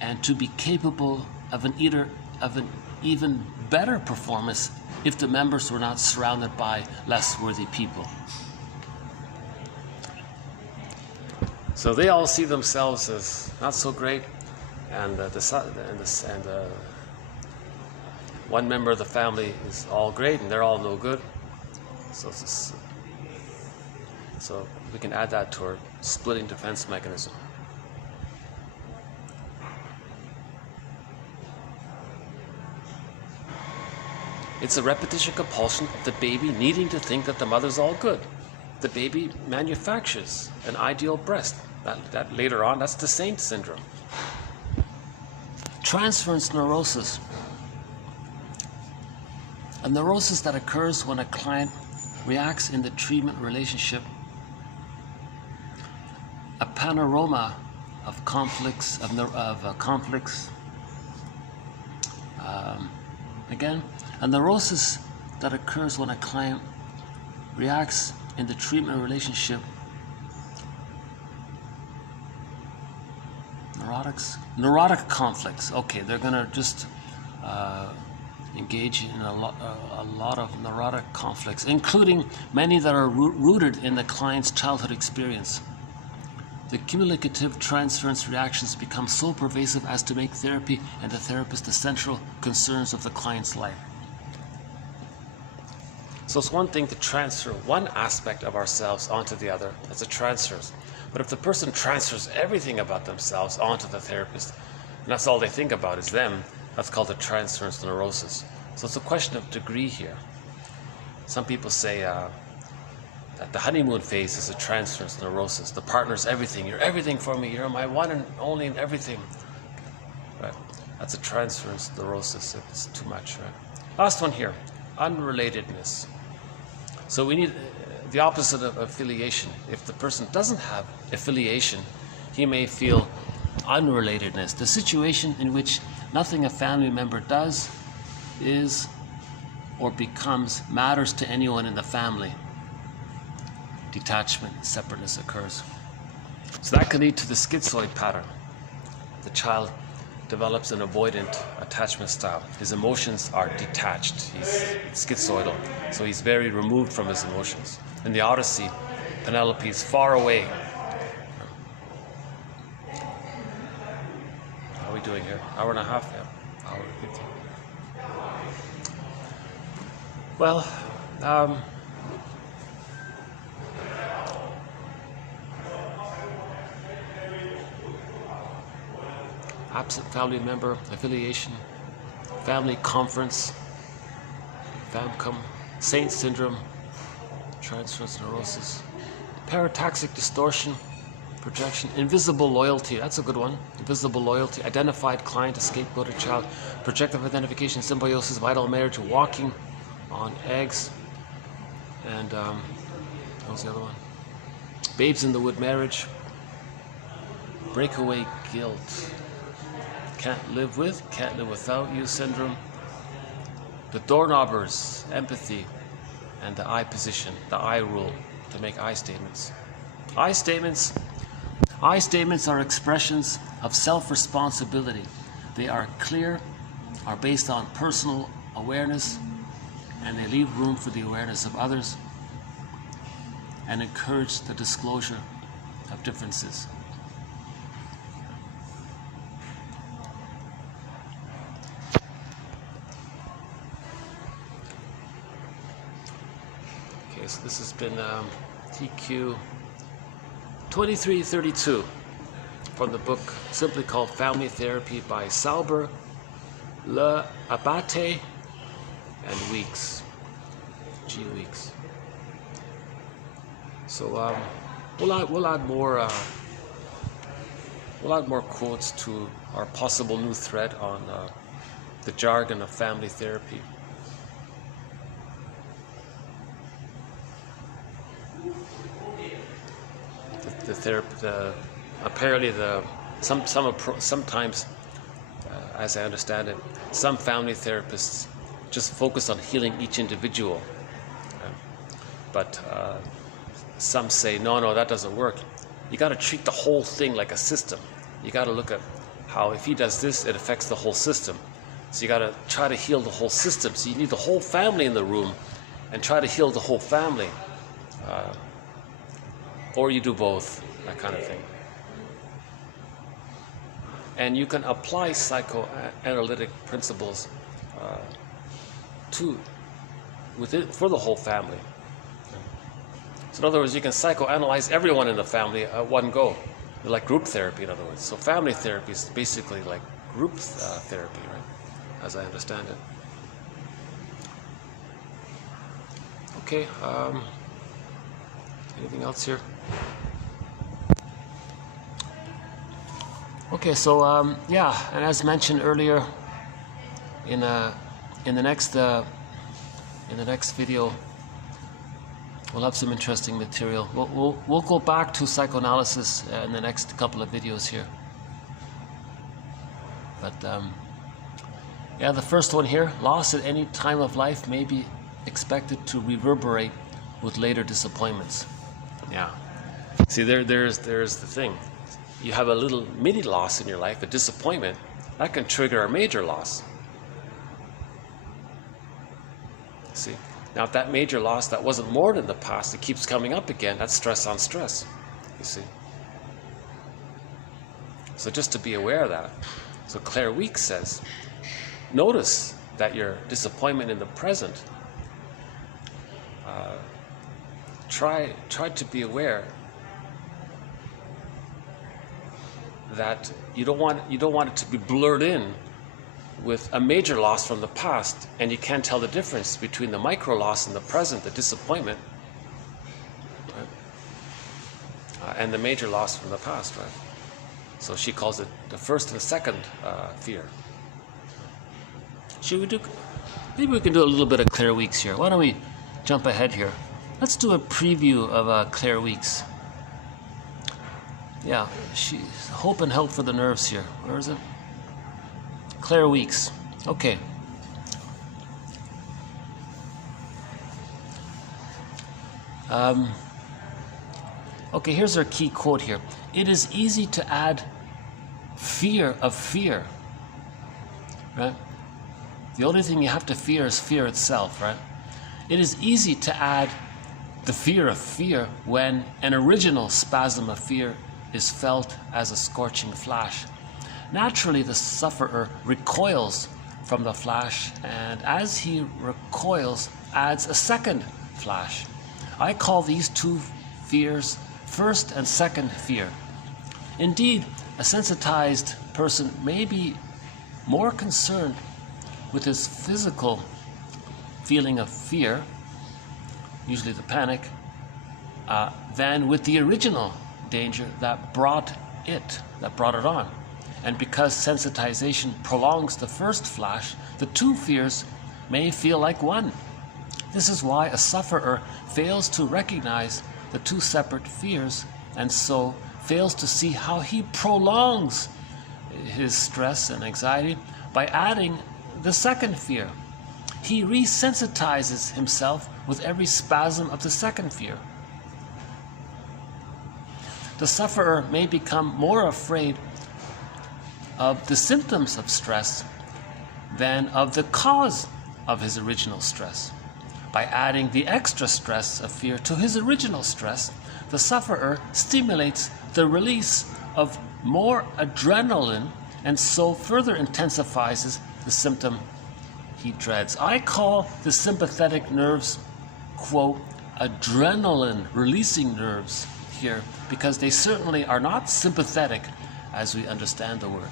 and to be capable of an even better performance if the members were not surrounded by less worthy people. So they all see themselves as not so great, and one member of the family is all great, and they're all no good. So we can add that to our splitting defense mechanism. It's a repetition compulsion of the baby needing to think that the mother's all good. The baby manufactures an ideal breast. That later on, that's the saint syndrome. Transference neurosis. A neurosis that occurs when a client reacts in the treatment relationship. A panorama of conflicts, again, a neurosis that occurs when a client reacts in the treatment relationship. Neurotic conflicts. Okay, they're going to just engage in a lot of neurotic conflicts, including many that are rooted in the client's childhood experience. The cumulative transference reactions become so pervasive as to make therapy and the therapist the central concerns of the client's life. So it's one thing to transfer one aspect of ourselves onto the other. That's a transfer. But if the person transfers everything about themselves onto the therapist, and that's all they think about is them, that's called a transference neurosis. So it's a question of degree here. Some people say that the honeymoon phase is a transference neurosis. The partner's everything. You're everything for me. You're my one and only and everything. Right? That's a transference neurosis if it's too much. Right? Last one here, unrelatedness. So we need the opposite of affiliation. If the person doesn't have affiliation, he may feel unrelatedness. The situation in which nothing a family member does, is, or becomes matters to anyone in the family. Detachment, separateness occurs. So that can lead to the schizoid pattern. The child develops an avoidant attachment style. His emotions are detached. He's schizoidal. So he's very removed from his emotions. In the Odyssey, Penelope is far away. How are we doing here? Hour and a half? Yeah. Hour 50. Well, absent family member affiliation, family conference, FAMCOM, saint syndrome, transference neurosis, parataxic distortion, projection, invisible loyalty, that's a good one, invisible loyalty, identified client, a scapegoated child, projective identification, symbiosis, vital marriage, walking on eggs, and what was the other one? Babes in the Wood marriage, breakaway guilt, can't live with, can't live without you syndrome, the doorknobbers, empathy, and the I position, the I rule, to make I statements. I statements are expressions of self-responsibility. They are clear, are based on personal awareness, and they leave room for the awareness of others and encourage the disclosure of differences. Okay, so this has been TQ 2332 from the book simply called Family Therapy by Sauber, Le Abate, and Weeks, G. Weeks. So we'll add more quotes to our possible new thread on the jargon of family therapy. Sometimes, as I understand it, some family therapists just focus on healing each individual, but some say no, that doesn't work. You got to treat the whole thing like a system. You got to look at how if he does this, it affects the whole system. So you got to try to heal the whole system. So you need the whole family in the room and try to heal the whole family. Or you do both, that kind of thing. And you can apply psychoanalytic principles for the whole family. So in other words, you can psychoanalyze everyone in the family at one go, like group therapy, in other words. So family therapy is basically like group therapy, right? As I understand it. Okay. Anything else here? Okay, so yeah, and as mentioned earlier, in the next video, we'll have some interesting material. We'll go back to psychoanalysis in the next couple of videos here. But yeah, the first one here: loss at any time of life may be expected to reverberate with later disappointments. Yeah. See, there's the thing. You have a little mini loss in your life, a disappointment, that can trigger a major loss. See? Now, if that major loss that wasn't mourned in the past, it keeps coming up again, that's stress on stress, you see. So just to be aware of that. So Claire Weeks says, notice that your disappointment in the present, try to be aware that you don't want it to be blurred in with a major loss from the past, and you can't tell the difference between the micro loss in the present, the disappointment, right? And the major loss from the past, right? So she calls it the first and the second fear. Maybe we can do a little bit of Claire Weeks here. Why don't we jump ahead here? Let's do a preview of Claire Weeks. Yeah, she's Hope and Help for the Nerves here. Where is it? Claire Weeks. Okay. Okay, here's our key quote here. It is easy to add fear of fear, right? The only thing you have to fear is fear itself, right? It is easy to add the fear of fear when an original spasm of fear is felt as a scorching flash. Naturally, the sufferer recoils from the flash, and as he recoils, adds a second flash. I call these two fears first and second fear. Indeed, a sensitized person may be more concerned with his physical feeling of fear, usually the panic, than with the original danger that brought it on. And because sensitization prolongs the first flash, the two fears may feel like one. This is why a sufferer fails to recognize the two separate fears, and so fails to see how he prolongs his stress and anxiety by adding the second fear. he resensitizes himself with every spasm of the second fear. The sufferer may become more afraid of the symptoms of stress than of the cause of his original stress. By adding the extra stress of fear to his original stress, the sufferer stimulates the release of more adrenaline and so further intensifies the symptom he dreads. I call the sympathetic nerves, quote, adrenaline releasing nerves here, because they certainly are not sympathetic as we understand the word.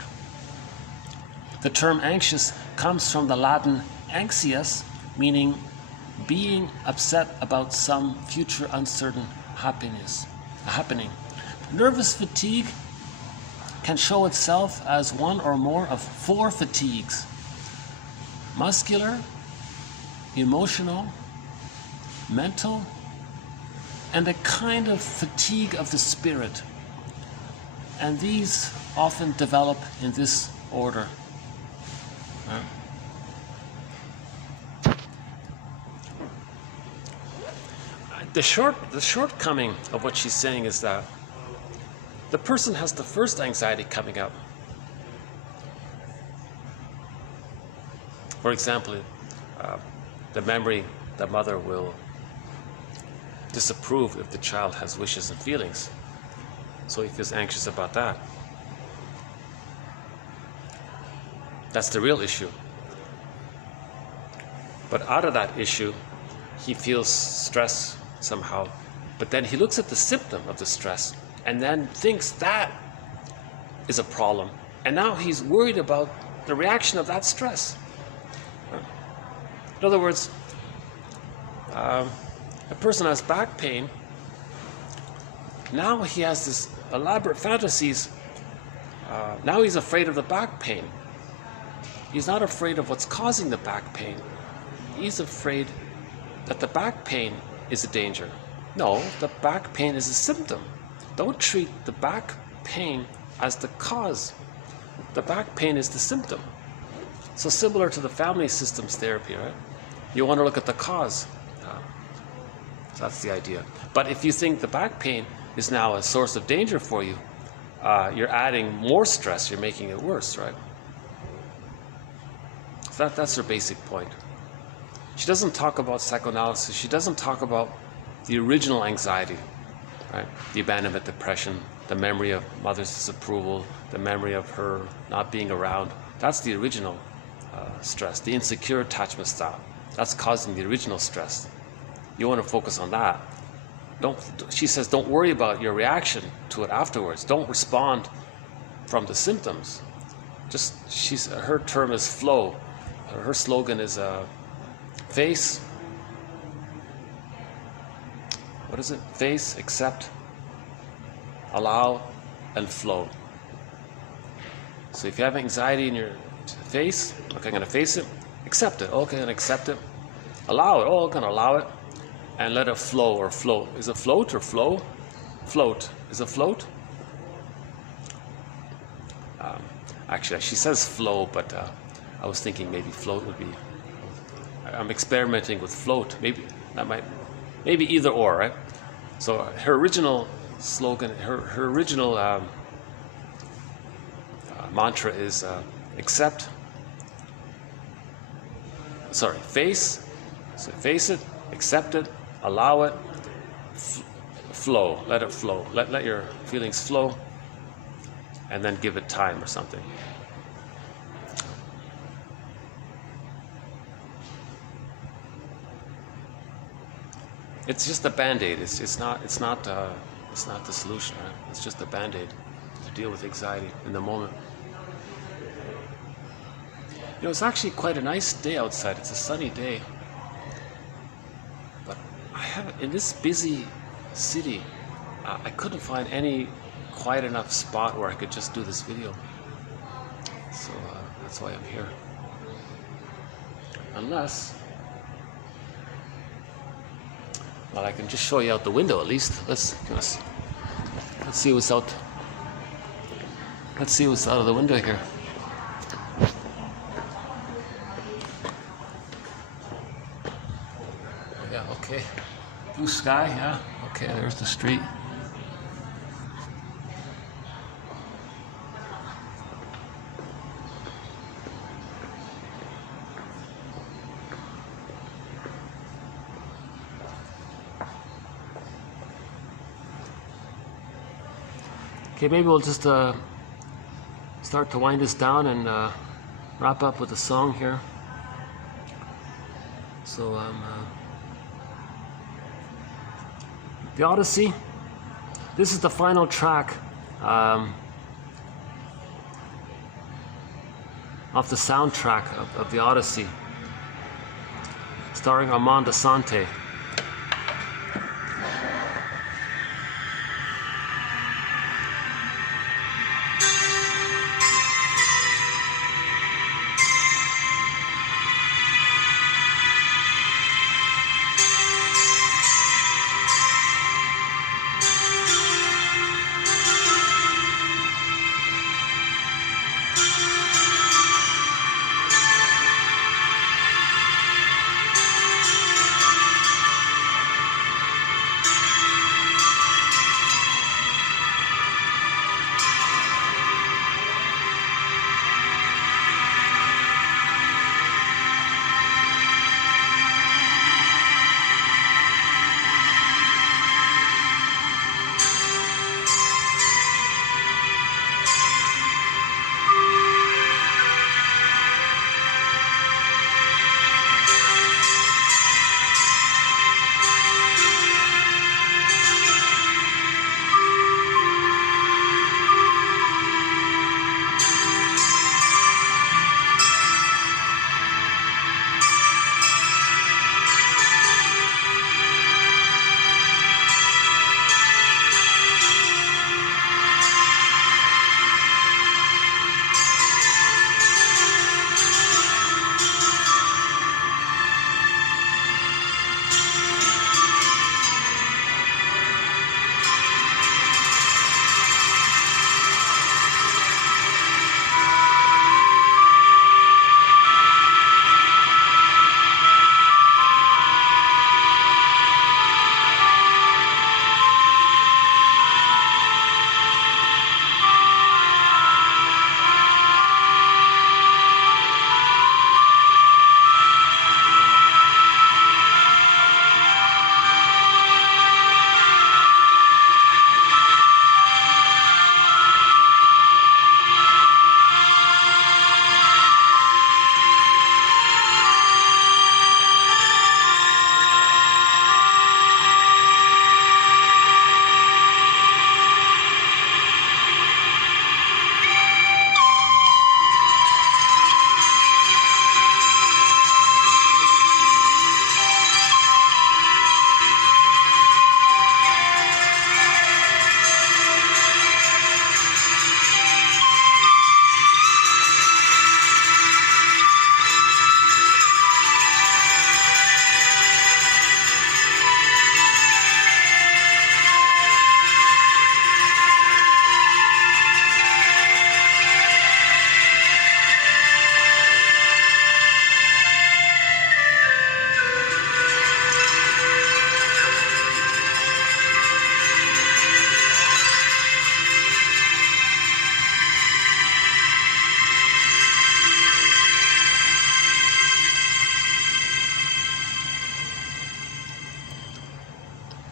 The term anxious comes from the Latin anxious, meaning being upset about some future uncertain happening. Nervous fatigue can show itself as one or more of four fatigues: muscular, emotional, mental, and a kind of fatigue of the spirit. And these often develop in this order. The shortcoming of what she's saying is that the person has the first anxiety coming up. For example, the memory that mother will disapprove if the child has wishes and feelings. So he feels anxious about that. That's the real issue. But out of that issue, he feels stress somehow. But then he looks at the symptom of the stress and then thinks that is a problem. And now he's worried about the reaction of that stress. In other words, a person has back pain. Now he has this elaborate fantasies. Now he's afraid of the back pain. He's not afraid of what's causing the back pain. He's afraid that the back pain is a danger. No, the back pain is a symptom. Don't treat the back pain as the cause. The back pain is the symptom. So similar to the family systems therapy, right? You want to look at the cause. So that's the idea. But if you think the back pain is now a source of danger for you, you're adding more stress, you're making it worse, right? So that's her basic point. She doesn't talk about psychoanalysis. She doesn't talk about the original anxiety, right? The abandonment depression, the memory of mother's disapproval, the memory of her not being around. That's the original stress, the insecure attachment style. That's causing the original stress. You want to focus on that. She says, don't worry about your reaction to it afterwards. Don't respond from the symptoms. Her term is flow. Her slogan is face. What is it? Face, accept, allow, and flow. So if you have anxiety in your face, okay, I'm going to face it. Accept it. Okay, I'm going to accept it. Allow it. Oh, I'm going to allow it. And let it flow or float. Is it float or flow? Float. Is it float? Actually, she says flow, but I was thinking maybe float would be. I'm experimenting with float. Maybe either or, right? So her original slogan, her original mantra is accept. Sorry, face. So face it, accept it, allow it, flow. Let it flow. Let your feelings flow, and then give it time or something. It's just a band-aid. It's not the solution, right? It's just a band-aid to deal with anxiety in the moment. You know, it's actually quite a nice day outside. It's a sunny day. But in this busy city, I couldn't find any quiet enough spot where I could just do this video. So that's why I'm here. Unless, well, I can just show you out the window at least. Let's see what's out. Let's see what's out of the window here. Blue sky, yeah. Okay, there's the street. Okay, maybe we'll just start to wind this down and wrap up with a song here. So the Odyssey, this is the final track of the soundtrack of the Odyssey, starring Armand Assante.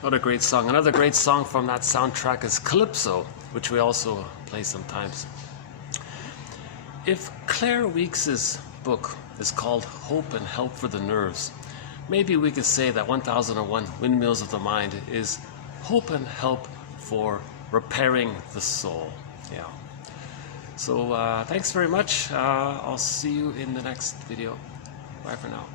What a great song. Another great song from that soundtrack is Calypso, which we also play sometimes. If Claire Weeks's book is called Hope and Help for the Nerves, maybe we could say that 1001 Windmills of the Mind is hope and help for repairing the soul. Yeah. So thanks very much. I'll see you in the next video. Bye for now.